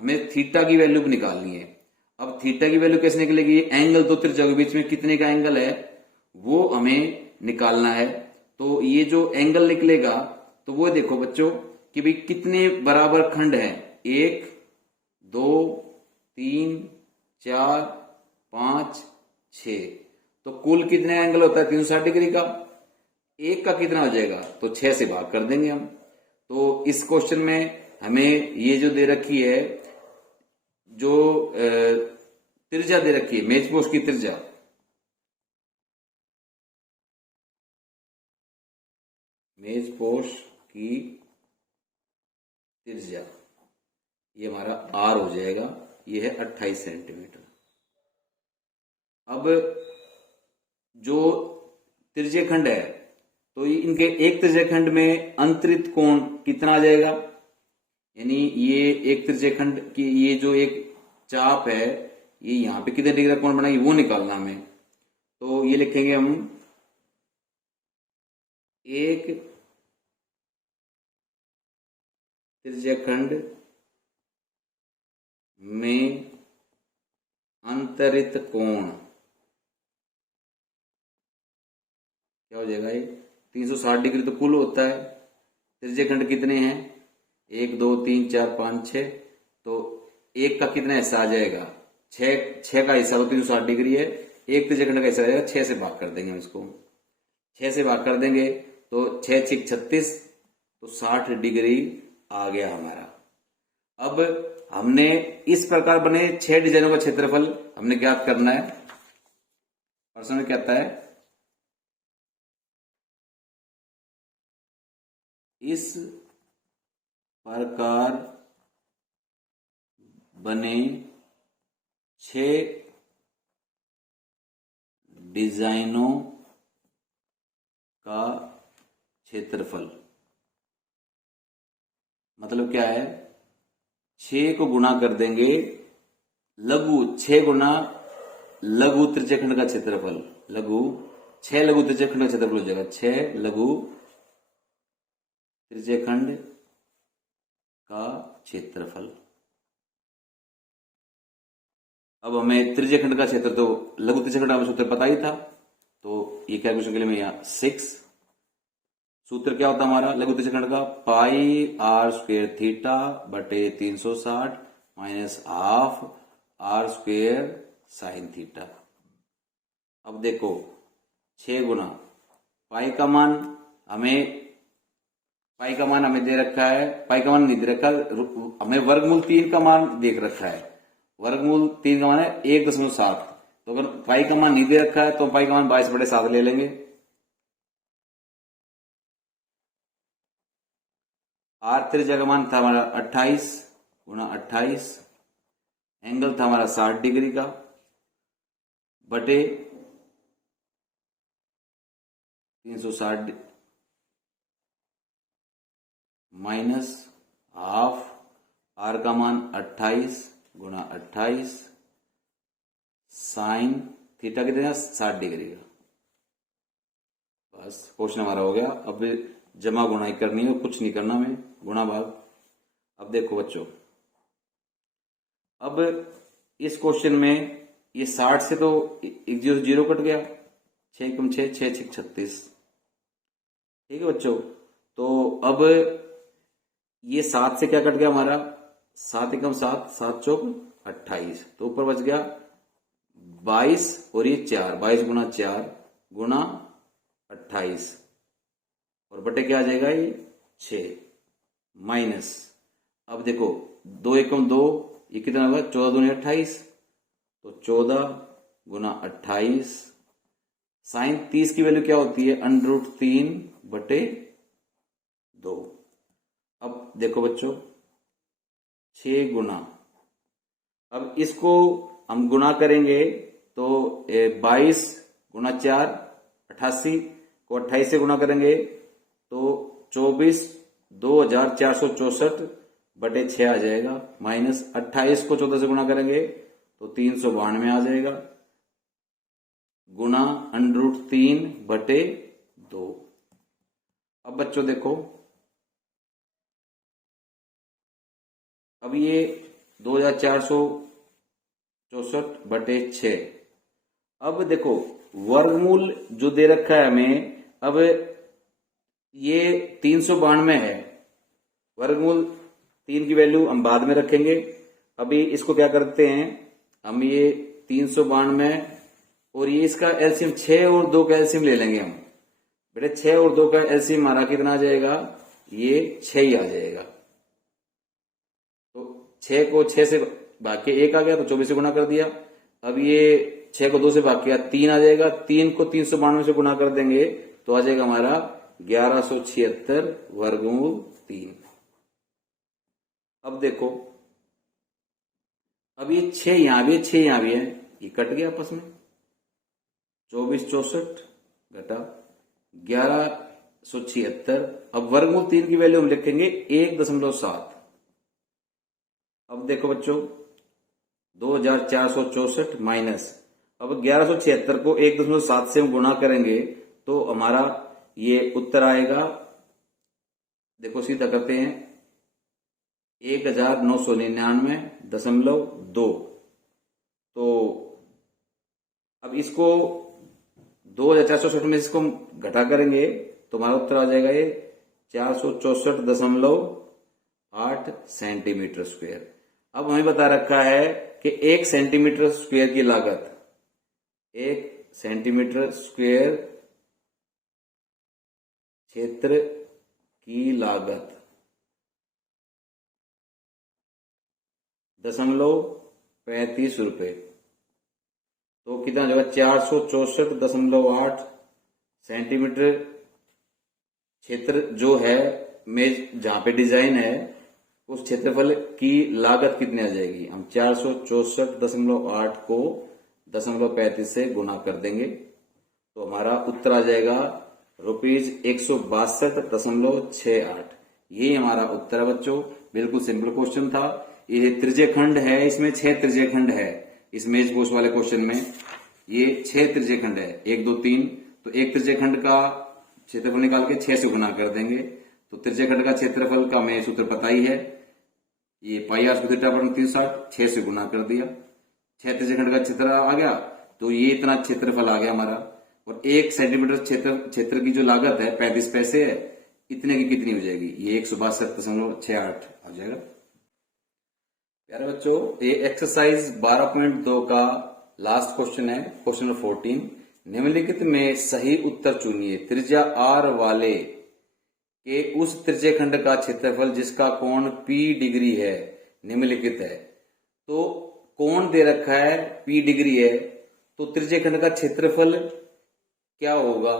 हमें थीटा की वैल्यू भी निकालनी है। अब थीटा की वैल्यू कैसे निकलेगी, एंगल तो त्रिज्या के बीच में कितने का एंगल है वो हमें निकालना है। तो ये जो एंगल निकलेगा तो वो देखो बच्चों कि भाई कितने बराबर खंड हैं, 1 2 3 4 5 6, तो कुल कितने एंगल होता है 360 डिग्री का, एक का कितना हो जाएगा, तो 6 से भाग कर देंगे हम। तो इस क्वेश्चन में हमें ये जो दे रखी है, जो त्रिज्या दे रखी है मेज पोस्ट की त्रिज्या, मेज पोस्ट की त्रिज्या ये हमारा आर हो जाएगा, ये है 28 सेंटीमीटर। अब जो त्रिज्यखंड है तो ये इनके एक त्रिज्यखंड में अंतरित कोण कितना आ जाएगा, यानी ये एक त्रिज्यखंड की ये जो एक चाप है ये यहां पे कितने डिग्री का कोण बनाएगी वो निकालना हमें। तो ये लिखेंगे हम एक त्रिज्यखंड में अंतरित कोण क्या हो जाएगा, ये 360 डिग्री तो कुल होता है। त्रिज्यखंड कितने हैं, 1 2 3 4 5 6, तो एक का कितना हिस्सा आ जाएगा, 6 का हिस्सा तो 360 डिग्री है, एक त्रिज्यखंड का हिस्सा आ जाएगा, 6 से भाग कर देंगे हम इसको, 6 से भाग कर देंगे तो 6 6 36, तो 60 डिग्री आ गया हमारा। अब हमने इस प्रकार बने 6 डिजाइनों का क्षेत्रफल हमने ज्ञात करना है। प्रश्न में क्या आता है, इस प्रकार बने 6 डिजाइनों का क्षेत्रफल, मतलब क्या है, 6 को गुणा कर देंगे लघु 6 गुना लघु त्रिज्यखंड का क्षेत्रफल, 6 लघु त्रिज्यखंड का क्षेत्रफल हो जाएगा, 6 लघु त्रिज्यखंड का क्षेत्रफल। अब हमें त्रिज्यखंड का क्षेत्र तो लघु त्रिज्यखंड का सूत्र पता ही था, तो ये कैलकुलेशन के लिए मैं यहां 6, सूत्र क्या होता हमारा लघु त्रिज्यखंड का, पाई आर स्क्वायर थीटा बटे 360 minus half r square sine theta. अब देखो 6 गुना पाई का मान हमें दे रखा है, पाई का मान नहीं दे रखा, हमें वर्गमूल 3 का मान देख रखा है, वर्गमूल 3 का मान है 1.7, तो अगर पाई का मान नहीं दे रखा है तो पाई का मान 22/7 ले लेंगे। आर त्रिज्या का मान था हमारा 28 गुना 28, एंगल था हमारा 60 डिग्री का, बटे 360 माइनस हाफ आर का मान 28 गुना 28 साइन थीटा कितने 60 डिग्री का। बस क्वेश्चन हमारा हो गया। अब जमा गुणाई करनी है, कुछ नहीं करना हमें, गुणा भाग। अब देखो बच्चों, अब इस क्वेश्चन में ये 60 से तो 1 0 कट गया, 6 कम 6 6 6 36, ठीक है बच्चों। तो अब ये 7 से क्या कट गया हमारा, 7 एकम 7 7 चौक 28, तो ऊपर बच गया 22 और ये 4, 22 गुना 4 गुना 28 और बटे क्या आ जाएगा ये 6 माइनस, अब देखो 2 एकम 2, ये कितना होगा 14 दूनी 28, तो 14 गुना 28 साइन 30 की वैल्यू क्या होती है √3/2। अब देखो बच्चों 6 गुना, अब इसको हम गुना करेंगे तो 22 गुना 4 88 को 28 से गुना करेंगे तो 24 2464 बटे 6 आ जाएगा, माइनस 28 को 14 से गुना करेंगे तो 392 आ जाएगा, गुना √3 बटे 2। अब बच्चों देखो, अब ये 2464 बटे 6, अब देखो वर्गमूल जो दे रखा है हमें, अब ये 392 है, वर्गमूल 3 की वैल्यू हम बाद में रखेंगे। अभी इसको क्या करते हैं हम, ये 392 और ये इसका एलसीएम 6 और 2 का एलसीएम ले लेंगे हम। बेटे 6 और 2 का एलसीएम हमारा कितना आ जाएगा, ये 6 ही आ जाएगा। तो 6 को 6 से भाग के 1 आ गया तो 24 से गुना कर दिया। अब ये 6 को 2 से भाग किया 3 आ जाएगा, 3 को 392 से गुना कर देंगे तो आ जाएगा हमारा 1176 वर्गमूल 3। अब देखो, अब ये 6 यहां भी है, 6 यहां भी है, ये कट गया आपस में, 24 64 घटा 1176। अब वर्गमूल 3 की वैल्यू हम लिखेंगे 1.7। अब देखो बच्चों 2464 माइनस, अब 1176 को 1.7 से हम गुणा करेंगे तो हमारा ये उत्तर आएगा, देखो सीधा करते हैं 1999.2। तो अब इसको 2464 में इसको हम घटा करेंगे तो हमारा उत्तर आ जाएगा ये 464.8 सेंटीमीटर स्क्वायर। अब हमें बता रखा है कि 1 सेंटीमीटर स्क्वायर की लागत, 1 सेंटीमीटर स्क्वायर क्षेत्र की लागत 0.35 रुपए, तो कितना जो है 464.8 सेंटीमीटर क्षेत्र जो है मेज जहां पे डिजाइन है उस क्षेत्रफल की लागत कितनी आ जाएगी, हम 464.8 को 0.35 से गुना कर देंगे तो हमारा उत्तर आ जाएगा ₹162.68। यही हमारा उत्तर है बच्चों। बिल्कुल सिंपल क्वेश्चन था। ये त्रिज्यखंड है, इसमें 6 त्रिज्यखंड है। इस मेज पोस्ट वाले क्वेश्चन में ये 6 त्रिज्यखंड है, 1 2 3। तो एक त्रिज्यखंड का क्षेत्रफल निकाल के 6 से गुना कर देंगे तो त्रिज्यखंड का क्षेत्रफल का हमें सूत्र पता ही है, ये πr²θ/360, 6 से गुना कर दिया, 6 त्रिज्यखंड का क्षेत्र आ गया तो ये इतना क्षेत्रफल आ गया हमारा। और 1 सेंटीमीटर क्षेत्र की जो लागत है 35 पैसे है, इतने की कितनी हो जाएगी, ये 162.68 आ जाएगा। प्यारे बच्चों, ये एक्सरसाइज 12.2 का लास्ट क्वेश्चन है, क्वेश्चन नंबर 14। निम्नलिखित में सही उत्तर चुनिए। त्रिज्या r वाले के उस त्रिज्यखंड का क्षेत्रफल जिसका कोण P डिग्री है निम्नलिखित है। तो कोण दे रखा है P डिग्री है, तो त्रिज्यखंड का क्षेत्रफल क्या होगा,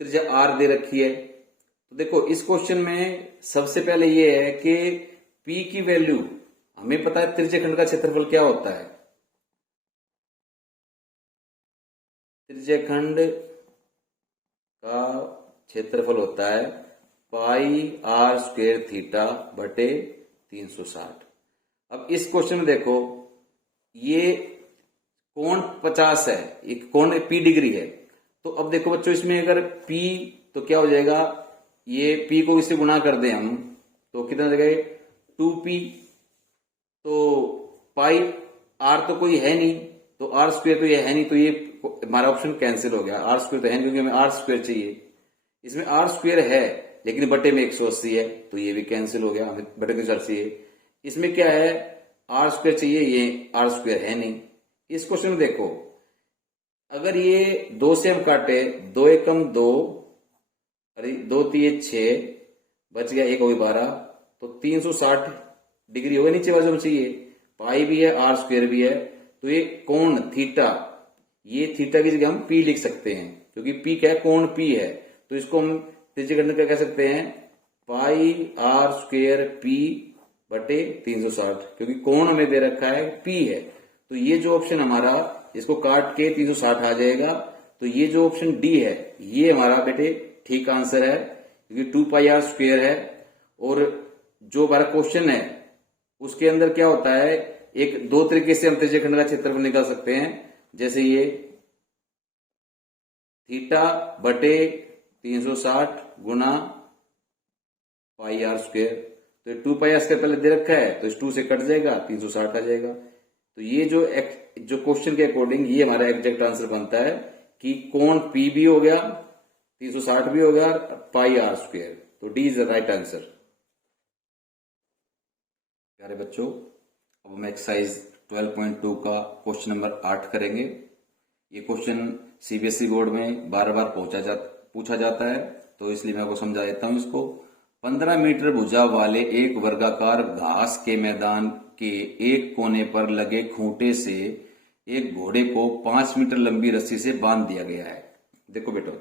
त्रिज्या r दे रखी है। तो देखो इस क्वेश्चन में सबसे पहले ये है कि P की वैल्यू हमें पता है, त्रिज्यखंड का क्षेत्रफल क्या होता है, त्रिज्यखंड का क्षेत्रफल होता है πr²θ/360। अब इस क्वेश्चन में देखो ये कोण 50 है, एक कोण P डिग्री है। तो अब देखो बच्चों इसमें अगर P तो क्या हो जाएगा, ये P को इससे गुणा कर दें हम तो कितना हो जाएगा 2P। तो पाई r तो कोई है नहीं, तो r² तो ये है नहीं, तो ये हमारा ऑप्शन कैंसिल हो गया। r² तो है नहीं क्योंकि हमें r² चाहिए, इसमें r² है लेकिन बटे में 180 है तो ये भी कैंसिल हो गया, हमें बटे में 180 है। इसमें क्या है r² चाहिए, ये r² है नहीं। इस क्वेश्चन में देखो अगर ये 2 से हम काटे, 2 एकम 2, अरे 2 3 6, बच गया 1 हो 12, तो 360 डिग्री हो गया। नीचे वाले में चाहिए पाई भी है r² भी है, तो ये कोण थीटा, ये थीटा की जगह हम P लिख सकते हैं क्योंकि P क्या है, कोण P है। तो इसको हम त्रिज्यखंड का कह सकते हैं पाई आर स्क्वेयर पी बटे 360, क्योंकि कोण हमें दे रखा है पी है, तो ये जो ऑप्शन हमारा इसको काट के 360 आ जाएगा। तो ये जो ऑप्शन डी है ये हमारा बेटे ठीक आंसर है, क्योंकि 2 पाई आर स्क्वेयर है। और जो हमारा क्वेश्चन है उसके अंदर क्या होता है, एक दो तरीके से हम त्रिज्यखंड का क्षेत्रफल निकाल सकते हैं। जैसे ये थीटा बटे 360 गुना पाई आर स्क्वेयर, तो 2 पाई आर स्क्वेयर पहले दे रखा है तो इस 2 से कट जाएगा, 360 आ जाएगा। तो ये जो क्वेश्चन के अकॉर्डिंग ये हमारा एग्जैक्ट आंसर बनता है कि कोण पी भी हो गया, 360 भी हो गया, पाई आर स्क्वेयर। तो D is the right answer. प्यारे बच्चों, अब हम एक्सरसाइज 12.2 का क्वेश्चन नंबर 8 करेंगे। ये क्वेश्चन सीबीएसई बोर्ड में बार बार पूछा जाता है, तो इसलिए मैं आपको समझा देता हूं इसको। 15 मीटर भुजा वाले एक वर्गाकार घास के मैदान के एक कोने पर लगे खूंटे से एक घोड़े को 5 मीटर लंबी रस्सी से बांध दिया गया है। देखो बेटो,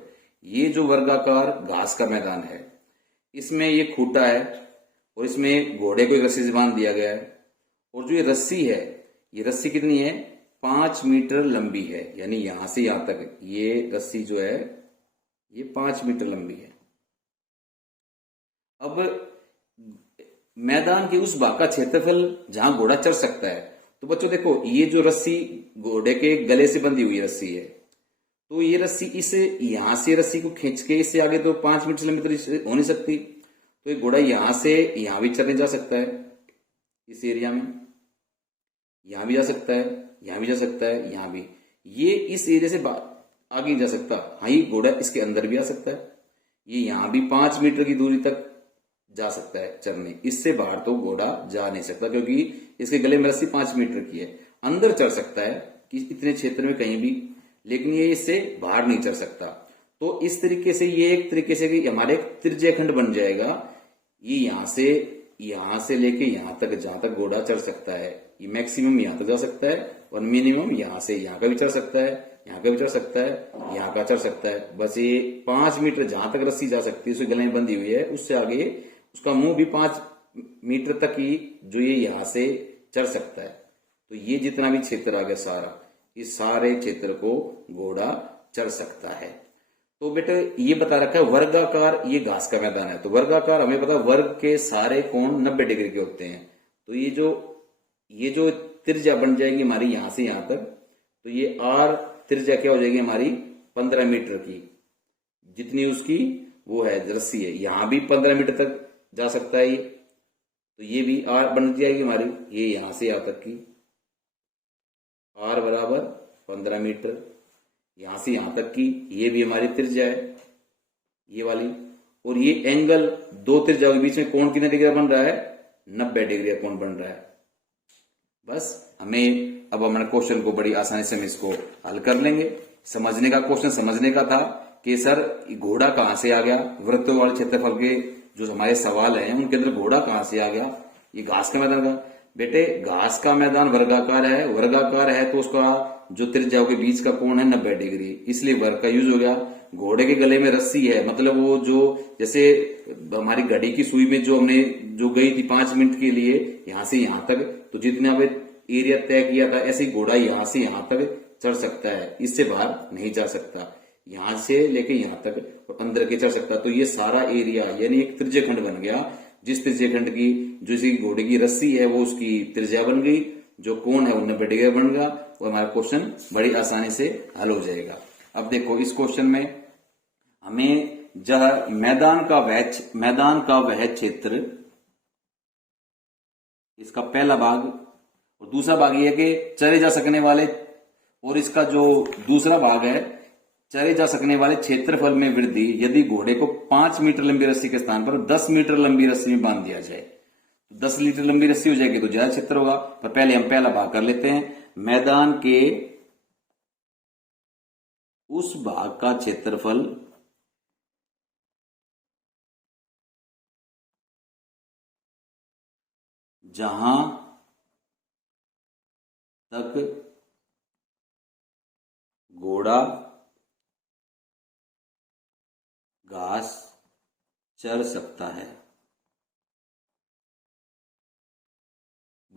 ये जो वर्गाकार घास का मैदान है, इसमें ये खूंटा है और इसमें घोड़े को एक रस्सी से बांध दिया गया है। और जो ये रस्सी है, ये रस्सी कितनी है, 5 मीटर लंबी है, यानी यहां से यहां तक ये रस्सी जो है ये 5 मीटर लंबी है। अब मैदान के उस भाग का क्षेत्रफल जहां घोड़ा चढ़ सकता है, तो बच्चों देखो ये जो रस्सी घोड़े के गले से बंधी हुई रस्सी है, तो ये रस्सी इसे यहां से रस्सी को खींच के इससे आगे तो 5 मीटर से लंबी हो नहीं सकती, तो ये घोड़ा यहां से यहां भी चढ़ने जा सकता है, इस एरिया में यहां भी जा सकता है, यहां भी जा सकता है, यहां भी, ये इस एरिया से आगे नहीं जा सकता। हाँ, ये घोड़ा इसके अंदर भी आ सकता है, ये यहां भी 5 मीटर की दूरी तक जा सकता है चढ़ने, इससे बाहर तो घोड़ा जा नहीं सकता, क्योंकि इसके गले में रस्सी 5 मीटर की है। अंदर चढ़ सकता है कि इतने क्षेत्र में कहीं भी, लेकिन ये इससे बाहर नहीं चढ़ सकता। तो इस तरीके से ये एक तरीके से कि हमारे एक त्रिज्यखंड बन जाएगा। ये यहां से लेके यहां तक जहां तक घोड़ा चढ़ सकता है, ये मैक्सिमम यहां तक जा सकता है, और मिनिमम यहां से यहां का भी चढ़ सकता है, यहां का भी चढ़ सकता है, यहां का चढ़ सकता है। बस ये 5 मीटर जहां तक रस्सी जा सकती है, उसके गले में बंधी हुई है, उससे आगे उसका मुंह भी 5 मीटर तक ही जो ये यहां से चढ़ सकता है। तो ये जितना भी क्षेत्र आ गया सारा, इस सारे क्षेत्र को घोड़ा चढ़ सकता है। तो बेटे ये बता रखा है वर्गाकार, ये घास का मैदान है, तो वर्गाकार हमें पता वर्ग के सारे कोण 90 डिग्री के होते हैं। तो ये जो त्रिज्या बन जाएगी हमारी यहां से यहां तक, तो ये आर त्रिज्या क्या हो जाएगी हमारी 15 मीटर की, जितनी उसकी वो है रस्सी है, यहां भी 15 मीटर तक जा सकता है ये, तो ये भी आर बन जाएगी हमारी, ये यहां से यहां तक की आर बराबर 15 मीटर, यहां से यहां तक की ये भी हमारी त्रिज्या है ये वाली। और ये एंगल दो त्रिज्याओं के बीच में कोण कितने डिग्री बन रहा है, 90 डिग्री का कोण बन रहा है। बस अब हमारे क्वेश्चन को बड़ी आसानी से हम इसको हल कर लेंगे। समझने का क्वेश्चन समझने का था कि सर घोड़ा कहां से आ गया, वृत्त वाले क्षेत्रफल के जो हमारे सवाल हैं उनके अंदर घोड़ा कहां से आ गया, ये घास का मैदान का। बेटे घास का मैदान वर्गाकार है तो उसका जो त्रिज्याओं के बीच का कोण है 90 डिग्री, इसलिए वर्ग का यूज हो गया। घोड़े के गले में रस्सी है, मतलब वो जो जैसे हमारी घड़ी की सुई में जो हमने जो गई थी 5 मिनट के लिए यहां से यहां तक, तो जितने अब एरिया तय किया था ऐसे ही घोड़ा यहां से यहां तक चढ़ सकता है, इससे बाहर नहीं जा सकता, यहां से लेके यहां तक और अंदर के चढ़ सकता। तो ये सारा एरिया यानी एक त्रिज्यखंड बन गया, जिस त्रिज्यखंड की जो इसी घोड़े की रस्सी है वो उसकी त्रिज्या बन गई, जो कोण है वो 90 डिग्री बन गया, वो हमारा क्वेश्चन बड़ी आसानी से हल हो जाएगा। अब देखो इस क्वेश्चन में हमें जब मैदान का वह क्षेत्र, इसका पहला भाग और दूसरा भाग ये है कि चरे जा सकने वाले, और इसका जो दूसरा भाग है चरे जा सकने वाले क्षेत्रफल में वृद्धि यदि घोड़े को 5 मीटर लंबी रस्सी के स्थान पर 10 मीटर लंबी रस्सी में बांध दिया जाए, 10 मीटर लंबी रस्सी हो जाएगी तो ज्यादा क्षेत्र होगा। पर पहले हम पहला भाग कर लेते हैं। मैदान के उस भाग का क्षेत्रफल जहां तक घोड़ा घास चर सकता है।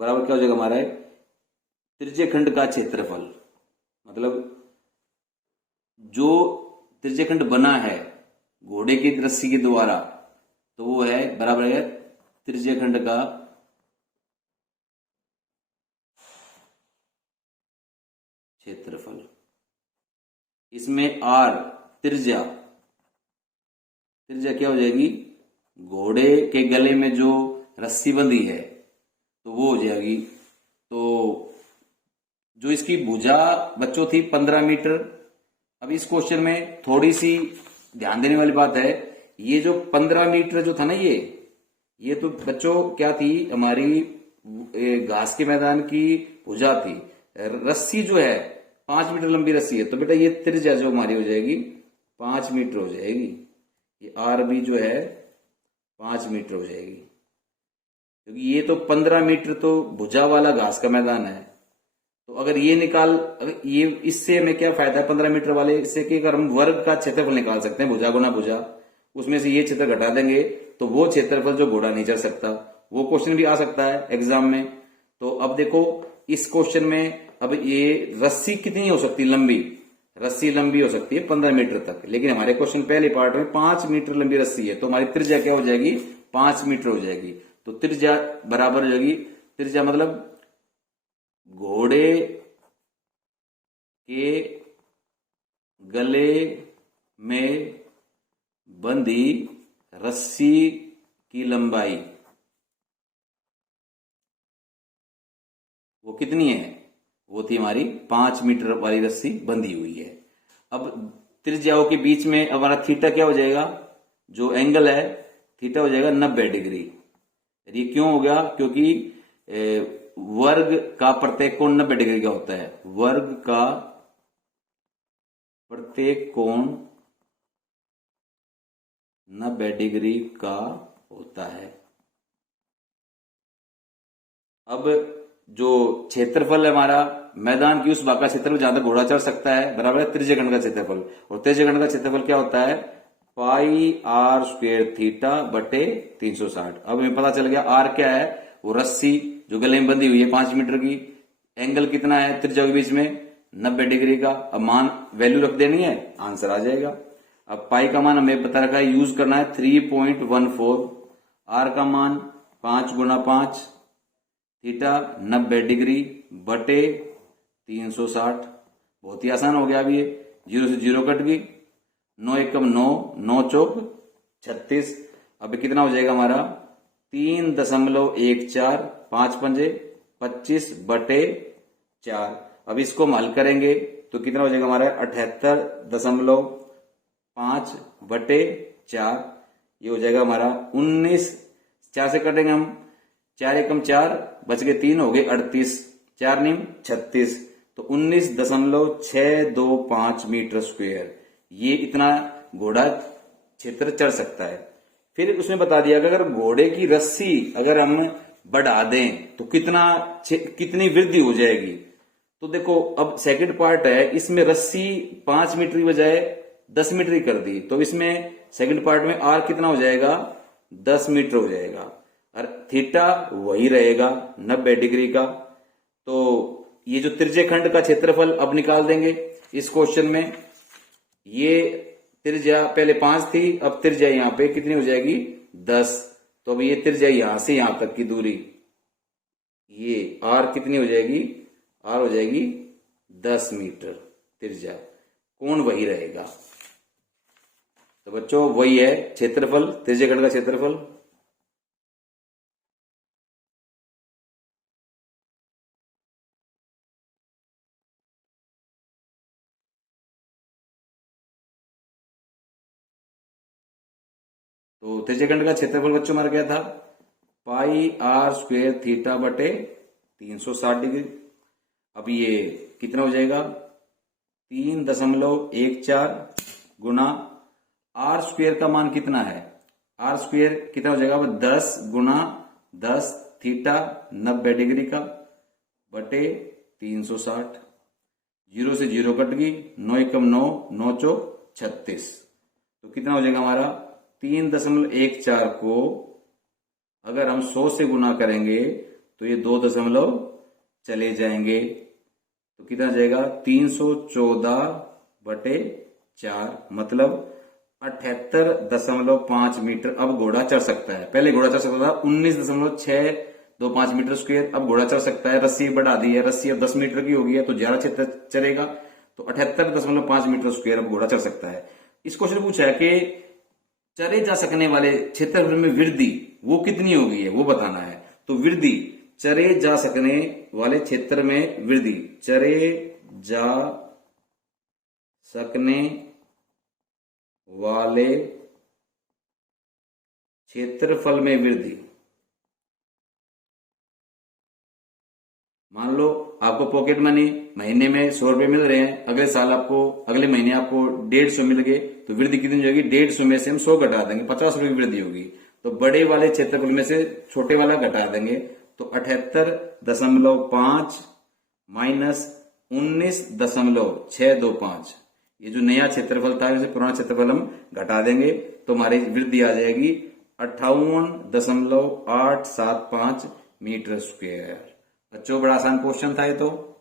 बराबर क्या हो जाएगा हमारा त्रिज्यखंड का क्षेत्रफल, मतलब जो त्रिज्यखंड बना है घोड़े की रस्सी के द्वारा, तो वो है बराबर है त्रिज्यखंड का क्षेत्रफल। इसमें आर त्रिज्या, त्रिज्या क्या हो जाएगी, घोड़े के गले में जो रस्सी बंधी है तो वो हो जाएगी। तो जो इसकी भुजा बच्चों थी 15 मीटर। अब इस क्वेश्चन में थोड़ी सी ध्यान देने वाली बात है, ये जो 15 मीटर जो था ना, ये तो बच्चों क्या थी, हमारी घास के मैदान की भुजा थी। रस्सी जो है 5 मीटर लंबी रस्सी है, तो बेटा ये त्रिज्या जो हमारी हो जाएगी 5 मीटर हो जाएगी। ये आर भी जो है 5 मीटर हो जाएगी, क्योंकि ये तो 15 मीटर तो भुजा वाला घास का मैदान है। तो अगर ये अगर ये, इससे हमें क्या फायदा है 15 मीटर वाले, इससे कि अगर हम वर्ग का क्षेत्रफल निकाल सकते हैं, भुजा गुना भुजा, उसमें से ये क्षेत्र घटा देंगे तो वो क्षेत्रफल जो घोड़ा नहीं चल सकता, वो क्वेश्चन भी आ सकता है एग्जाम में। तो अब देखो इस क्वेश्चन में, अब ये रस्सी कितनी हो सकती है लंबी, रस्सी लंबी हो सकती है 15 मीटर तक, लेकिन हमारे क्वेश्चन पहले पार्ट में 5 मीटर लंबी रस्सी है, तो हमारी त्रिज्या क्या हो जाएगी 5 मीटर हो जाएगी। तो त्रिज्या बराबर हो जाएगी, त्रिज्या मतलब घोड़े के गले में बंधी रस्सी की लंबाई वो कितनी है, वो थी हमारी 5 मीटर वाली रस्सी बंधी हुई है। अब त्रिज्याओं के बीच में हमारा थीटा क्या हो जाएगा, जो एंगल है थीटा हो जाएगा 90 डिग्री। ये क्यों हो गया, क्योंकि वर्ग का प्रत्येक कोण 90 डिग्री का होता है, वर्ग का प्रत्येक कोण 90 डिग्री का होता है। अब जो क्षेत्रफल है हमारा मैदान की उस भाग का क्षेत्रफल जहां तक घोड़ा चढ़ सकता है, बराबर है त्रिज्यखंड का क्षेत्रफल, और त्रिज्यखंड का क्षेत्रफल क्या होता है पाई आर स्क्वायर थीटा बटे 360। अब हमें पता चल गया आर क्या है, वो रस्सी जो गले में बंधी हुई है 5 मीटर की, एंगल कितना है त्रिज्या के बीच में 90 डिग्री का। अब मान वैल्यू रख देनी है, आंसर आ जाएगा। अब पाई का मान हमें बता रखा है, यूज करना है 3.14, आर का मान 5 गुना 5, थीटा 90 डिग्री बटे 360। बहुत ही आसान हो गया। अभी ये 0 से 0 कट गई, 9 एकम 9, 9 चौक 36। अब कितना हो जाएगा हमारा 3.14, 5 पंजे 25 बटे 4। अब इसको हम हल करेंगे तो कितना हो जाएगा हमारा 78.5 बटे 4। ये हो जाएगा हमारा 19, 4 से कटेंगे हम, 4 एकम 4, बच गए 3, हो गए 38, 4 निम 36, तो 19.625 मीटर स्क्वायर ये इतना घोड़ा क्षेत्र चढ़ सकता है। फिर उसमें बता दिया कि अगर घोड़े की रस्सी अगर हम बढ़ा दें तो कितनी वृद्धि हो जाएगी। तो देखो अब सेकंड पार्ट है, इसमें रस्सी 5 मीटर की बजाय 10 मीटर ही कर दी, तो इसमें सेकंड पार्ट में आर कितना हो जाएगा 10 मीटर हो जाएगा, और थीटा वही रहेगा 90 डिग्री का। तो ये जो त्रिज्यखंड का क्षेत्रफल अब निकाल देंगे इस क्वेश्चन में। ये त्रिज्या पहले 5 थी, अब त्रिज्या यहां पे कितनी हो जाएगी 10। तो अब ये त्रिज्या यहां से यहां तक की दूरी, ये आर कितनी हो जाएगी, आर हो जाएगी 10 मीटर त्रिज्या, कोण वही रहेगा। तो बच्चों वही है क्षेत्रफल, त्रिज्यखंड का क्षेत्रफल। तो त्रिज्यखंड का क्षेत्रफल बच्चों हमारा क्या था पाई आर स्क्वायर थीटा बटे 360 डिग्री। अब ये कितना हो जाएगा 3.14 गुना आर स्क्वायर का मान कितना है, आर स्क्वायर कितना हो जाएगा 10 गुना 10 थीटा 90 डिग्री का बटे 360। 0 से 0 कट गई, 9 एकम 9, 9 चौक 36। तो कितना हो जाएगा हमारा 3.14 को अगर हम 100 से गुना करेंगे तो ये 2 दशमलव चले जाएंगे, तो कितना जाएगा 314/4 मतलब 78.5 मीटर अब घोड़ा चढ़ सकता है। पहले घोड़ा चढ़ सकता था 19.625 मीटर स्क्वायर, अब घोड़ा चढ़ सकता है। रस्सी बढ़ा दी है, रस्सी अब 10 मीटर की हो गई है तो ज्यादा क्षेत्र चलेगा, तो 78.5 मीटर स्क्वायर अब घोड़ा चढ़ सकता है। इस क्वेश्चन पूछा है कि चरे जा सकने वाले क्षेत्रफल में वृद्धि वो कितनी हो गई है वो बताना है। तो वृद्धि चरे जा सकने वाले क्षेत्र में वृद्धि, चरे जा सकने वाले क्षेत्रफल में वृद्धि, मान लो आपको पॉकेट मनी महीने में 100 रुपए मिल रहे हैं, अगले साल आपको अगले महीने आपको 150 मिल गए, तो वृद्धि कितनी हो जाएगी 150 में से हम 100 घटा देंगे, 50 रुपए की वृद्धि होगी। तो बड़े वाले क्षेत्रफल में से छोटे वाला घटा देंगे, तो 78.5 माइनस 19.625, ये जो नया क्षेत्रफल था इसे पुराना क्षेत्रफल हम घटा देंगे तो हमारी वृद्धि आ जाएगी 58.875 मीटर स्क्वायर। बच्चों बड़ा आसान क्वेश्चन था ये तो।